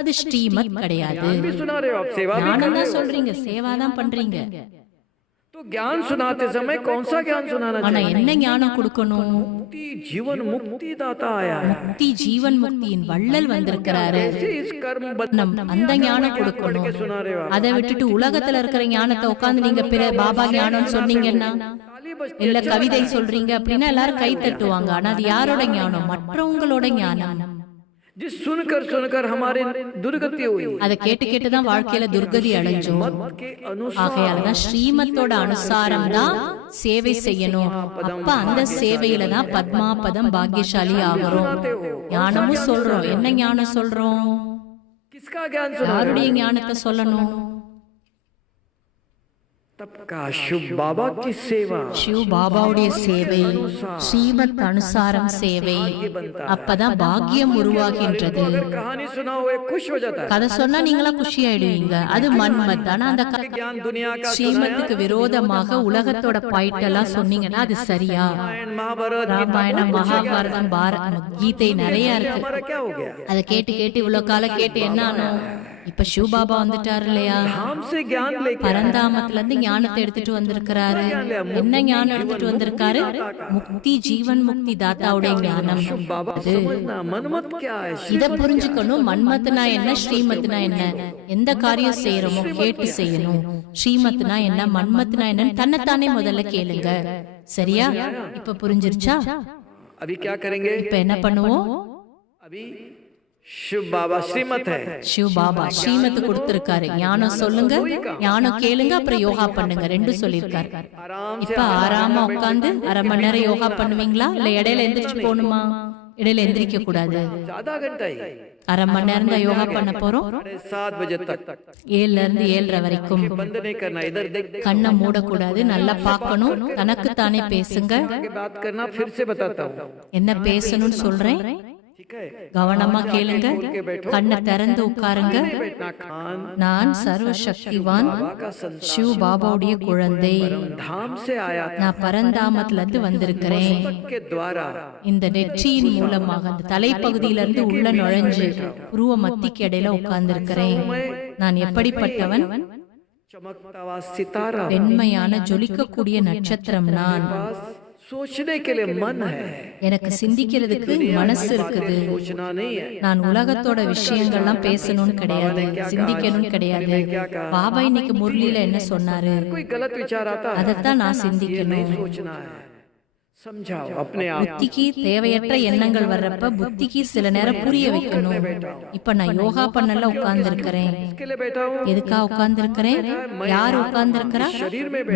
அது ஸ்ரீமத் கிடையாது. भी सुना रहे हो आप, सेवा भी ஞானம் தான் சொல்றீங்க, சேவாதான் பண்றீங்க. तो ज्ञान सुनाते समय कौन सा ज्ञान सुनाना ஆனா चाहिए? என்ன ஞானம் கொடுக்கணும்? मुक्ति जीवन मुक्ति दाता आया है, முக்தி ஜீவன் முக்தியின் வள்ளல் வந்திருக்கிறாரு, ऐसे इस कर्म அந்த ஞானம் கொடுக்கணும். सुना रहे हो, அதை விட்டுட்டு உலகத்துல இருக்கிற ஞானத்தை உட்கார்ந்து நீங்க பிற பாபா ஞானம் சொன்னீங்கன்னா, இல்ல கவிதை சொல்றீங்க அப்படின்னா எல்லாரும் கை தட்டுவாங்க. ஆனா அது யாரோட ஞானம்? மற்றவங்களோட ஞானம். जिस सुनकर हमारे दुर्गति हुई, அதை கேட்டு கேட்டுதான் வாழ்க்கையில துர்கதி அடைஞ்சோம். के अनुसार ஆகையாலதான் ஸ்ரீமத்தோட அனுசாரம் தான் சேவை செய்யணும். அப்ப அந்த சேவையில தான் பத்மாபதம் பாக்கியசாலி ஆகிறோம். ஞானமும் சொல்றோம். என்ன ஞானம் சொல்றோம்? किसका ज्ञान सुना? யாருடைய ஞானத்தை சொல்லணும்? तब का शुभ बाबा की सेवा, சிவ பாபாவுடைய சேவை, ஸ்ரீமத் அனுசாரம் சேவை. அப்பதான் பாக்கியம் உருவாகின்றது. कहानी सुनाओ, एक खुश हो जाता है, கதை சொன்னா நீங்களா குஷி ஆயிடுவீங்க, அது மன்மத். ஆனா அந்த ज्ञान दुनिया का ஸ்ரீமத்துக்கு விரோதமாக உலகத்தோட பாயிண்ட் எல்லாம் சொன்னீங்கன்னா அது சரியா? महाभारत ராமாயணம், மகாபாரதம், கீதை நிறைய இருக்கு. हमारा क्या हो गया? அதை கேட்டு கேட்டு இவ்வளவு காலம் கேட்டு என்ன ஆனோம்? இப்ப சிவபாபா வந்துட்டாரு இல்லையா, धाम से ज्ञान लेके பரந்தாமத்துல இருந்து ஞானத்தை எடுத்துட்டு வந்திருக்கிறாரு. என்ன ஞானம் எடுத்துட்டு வந்திருக்காரு? முக்தி, ஜீவன் முக்தி தாத்தாவுடைய ஞானம். बाबा समझना मनमत क्या है, இத புரிஞ்சுக்கணும். மன்மத்னா என்ன, ஸ்ரீமத்னா என்ன. எந்த காரியம் செய்யறோமோ கேட்டு செய்யணும். ஸ்ரீமத்னா என்ன, மன்மத்னா என்னன்னு தன்னைத்தானே முதல்ல கேளுங்க. சரியா? இப்ப புரிஞ்சிருச்சா? अभी क्या करेंगे? இப்ப என்ன பண்ணுவோம்? अभी शिव बाबा श्रीमत है, சிவ பாபா ஸ்ரீமத் கொடுத்திருக்காரு. ஞானம் சொல்லுங்க, ஞானம் கேளுங்க, அப்புறம் யோகா பண்ணுங்க. ரெண்டும் சொல்லிருக்காரு. இப்ப ஆறாம உட்கார்ந்து அரை மணி நேரம் யோகா பண்ணுவீங்களா, இல்ல இடையில எந்திரிச்சு போகணுமா? இடையில எந்திரிக்க கூடாது. आधा घंटा ही, அரை மணி நேரம் தான் யோகா பண்ண போறோம். 7 बजे तक 7ல இருந்து 7:30 வரைக்கும். बंद नहीं करना, इधर देख கண்ணை மூடக்கூடாது, நல்லா பார்க்கணும். தனக்கு தானே பேசுங்க. के बात करना, फिर से बताता हूँ, என்ன பேசணும்னு சொல்றேன், ठीक है? கவனமா கேளுங்க. கண்ணை திறந்து உட்காருங்க. बैठना, खान நான் சர்வ சக்திவான் சிவ பாபாவுடைய குழந்தை. धाम से आया था, நான் பரந்தாமத்துல இருந்து வந்திருக்கிறேன். के द्वारा இந்த நெற்றியின் மூலமாக அந்த தலைப்பகுதியில இருந்து உள்ள நுழைஞ்சு புருவ மத்திக்கு இடையில உட்கார்ந்திருக்கிறேன். நான் எப்படிப்பட்டவன்? चमकता हुआ सितारा, வெண்மையான ஜொலிக்கக்கூடிய நட்சத்திரம் நான். सोचने के लिए मन है, எனக்கு சிந்திக்கிறதுக்கு மனசு இருக்குது. सोचना नहीं है। நான் உலகத்தோட விஷயங்கள்லாம் பேசணும்னு கிடையாது, சிந்திக்கணும்னு கிடையாது. பாபா இன்னைக்கு முரளியில என்ன சொன்னாரு, कोई गलत विचार आता है, அதைத்தான் நான் சிந்திக்கணும். सोचना है, समझाओ अपने आप। புத்திக்கு தேவையற்ற எண்ணங்கள் வர்றப்ப புத்திக்கு சில நேரம் புரிய வைக்கணும். இப்ப நான் யோகா பண்ணல உட்கார்ந்திருக்கிறேன். इसके लिए बैठा हूँ, எதுக்கா உட்கார்ந்திருக்கிறேன்? யார் உட்கார்ந்திருக்கிறா?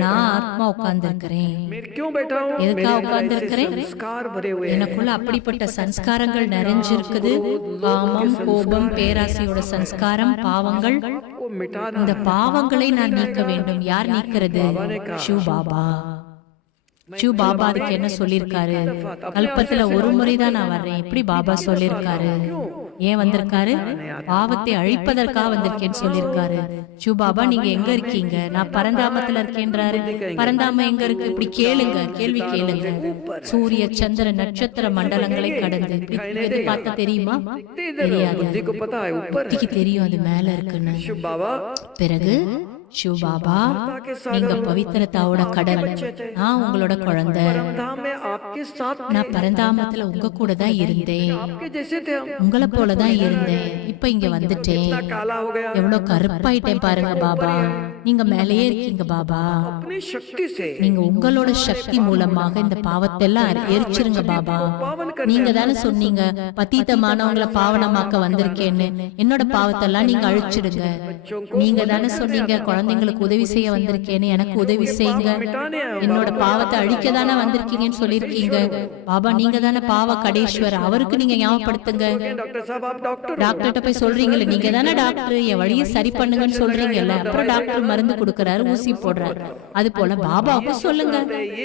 நான் ஆத்மா உட்கார்ந்திருக்கிறேன். मैं क्यों बैठा हूँ? எதுக்கா உட்கார்ந்திருக்கிறேன்? संस्कार भरे हुए हैं, எனக்குள்ள அப்படிப்பட்ட சன்ஸ்காரங்கள் நிறைஞ்சிருக்குது. காமம், கோபம், பேராசையோட சன்ஸ்காரம், பாவங்கள். को मिटाना। இந்த பாவங்களை நான் நீக்க வேண்டும். யார் நீக்கிறது? சிவ பாபா. சிவ பாபா அதுக்கு என்ன சொல்லிருக்காரு? கல்பத்துல ஒரு முறைதான் நான் வர்றேன். எப்படி பாபா சொல்லிருக்காரு? ஏன் வந்திருக்காரு? பாவத்தை அழிப்பதற்காக வந்திருக்கேன்னு சொல்லிருக்காரு. சிவ பாபா நீங்க எங்க இருக்கீங்க? நான் பரந்தாமத்துல இருக்கேன்றாரு. பரந்தாம எங்க இருக்கு? இப்படி கேளுங்க, கேள்வி கேளுங்க. சூரிய சந்திர நட்சத்திர மண்டலங்களை கடந்து இப்படி பார்த்தா தெரியுமா? தெரியாது. बुद्धि को पता है ऊपर है। புத்திக்கு தெரியும் அது மேல இருக்குன்னு. शिव बाबा பிறகு சிவ பாபா நீங்க பவித்திரத்தாவோட கடல், நான் உங்களோட குழந்தை. धाम में आपके साथ நான் பரந்தாமத்துல உங்க கூட தான் இருந்தேன், आपके जैसे थे हम, உங்களை போலதான் இருந்தேன். இப்ப இங்க வந்துட்டேன். काला हो गया எவ்வளவு கருப்பாயிட்டேன் பாருங்க பாபா. நீங்க மேலேயே இருக்கீங்க பாபா. अपनी शक्ति से நீங்க உங்களோட சக்தி மூலமாக இந்த பாவத்தை எல்லாம் எரிச்சிருங்க பாபா. நீங்க தானே சொன்னீங்க பதீதமானவங்களை பாவனமாக்க வந்திருக்கேன்னு. என்னோட பாவத்தை எல்லாம் நீங்க அழிச்சிடுங்க. நீங்க தானே சொன்னீங்க குழந்தைங்களுக்கு உதவி செய்ய வந்திருக்கேன்னு. எனக்கு உதவி செய்யுங்க. என்னோட பாவத்தை அழிக்க தானே வந்திருக்கீங்கன்னு சொல்லியிருக்கீங்க பாபா. நீங்க தானே பாவ கடேஸ்வர். அவருக்கு நீங்க ஞாபகப்படுத்துங்க. डॉक्टर साहब आप डॉक्टर டாக்டர்கிட்ட போய் சொல்றீங்கல்ல, நீங்க தானே டாக்டர், என் வழியை சரி பண்ணுங்கன்னு சொல்றீங்கல்ல. அப்புறம் டாக்டர் மருந்து கொடுக்கறாரு, ஊசி போடுறாரு. அது போல பாபாவுக்கு சொல்லுங்க,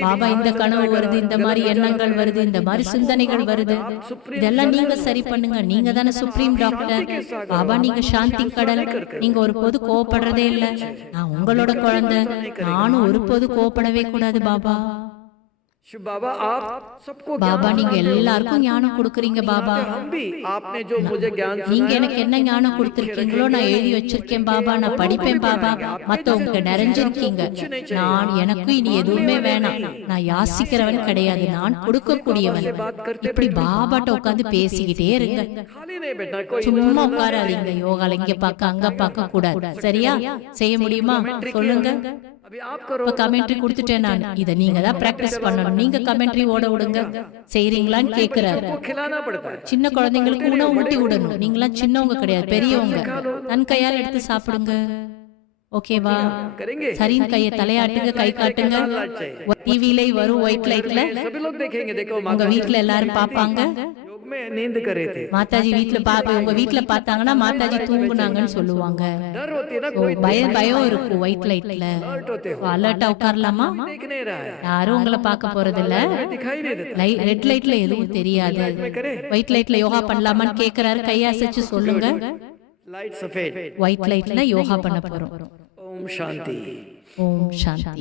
பாபா இந்த கனவு வருது, இந்த மாதிரி எண்ணங்கள் வருது, இந்த மாதிரி சிந்தனைகள் வருது, இதெல்லாம் நீங்க சரி பண்ணுங்க. நீங்க தானே சுப்ரீம் டாக்டர் பாபா. நீங்க சாந்தி கடல். நீங்க ஒரு போது கோவப்படுறதே இல்ல. நான் உங்களோட குழந்தை, நானும் ஒரு போது கோவப்படவே கூடாது பாபா. शिव बाबा आप सबको பாபா நீங்க எல்லாருக்கும் ஞானம் கொடுக்குறீங்க பாபா. हम भी आपने जो मुझे ज्ञान நீங்க எனக்கு என்ன ஞானம் கொடுத்திருக்கீங்களோ நான் எழுதி வச்சிருக்கேன் பாபா. நான் படிப்பேன் பாபா. மத்தவங்க நிறைஞ்சிருக்கீங்க. நான் எனக்கு இனி எதுவுமே வேணாம். நான் யாசிக்கிறவன் கிடையாது, நான் கொடுக்கக்கூடியவன். இப்படி பாபாட்ட உட்காந்து பேசிக்கிட்டே இருங்க. खाली नहीं बैठना, कोई சும்மா உட்காராதீங்க. யோகால இங்க பார்க்க அங்க பார்க்க கூடாது. சரியா? செய்ய முடியுமா? சொல்லுங்க. अभी आप करो। இப்ப கமெண்ட்ரி கொடுத்துட்டேன் நான். இத நீங்க தான் பிராக்டிஸ் பண்ணணும். நீங்க கமெண்ட்ரி ஓட விடுங்க. செய்றீங்களான்னு கேக்குறாரு. को खिलाना पड़ता है। சின்ன குழந்தைங்களுக்கு உணவு ஊட்டி விடணும். நீங்களாம் சின்னவங்க கிடையாது, பெரியவங்க. தன் கையால் எடுத்து சாப்பிடுங்க. ஓகேவா? करेंगे சரின்னு கையை தலையாட்டுங்க, கை காட்டுங்க. டிவில வரும் ஒயிட் லைட்ல सभी लोग देखेंगे। देखो உங்க வீட்ல எல்லாரும் பாப்பாங்க. योग में नींद कर रहे थे, மாதாஜி வீட்ல உங்க வீட்ல பார்த்தாங்கன்னா மாதாஜி தூங்குனாங்கன்னு சொல்லுவாங்க. डर होती है ना, ஓ, பயம் இருக்கும் ஒயிட் லைட்ல. अलर्ट होते हो, அலர்ட்டா உட்காரலாமா? देख नहीं रहा है, யாரும் உங்களை பார்க்க போறது இல்ல. दिखाई नहीं देता। ரெட் லைட்ல எதுவும் தெரியாது. ஒயிட் லைட்ல யோகா பண்ணலாமான்னு கேக்குறாரு. கையாசிச்சு சொல்லுங்க. लाइट सफेद, ஒயிட் லைட்ல யோகா பண்ண போறோம். ओम शांति। ஓம் சாந்தி.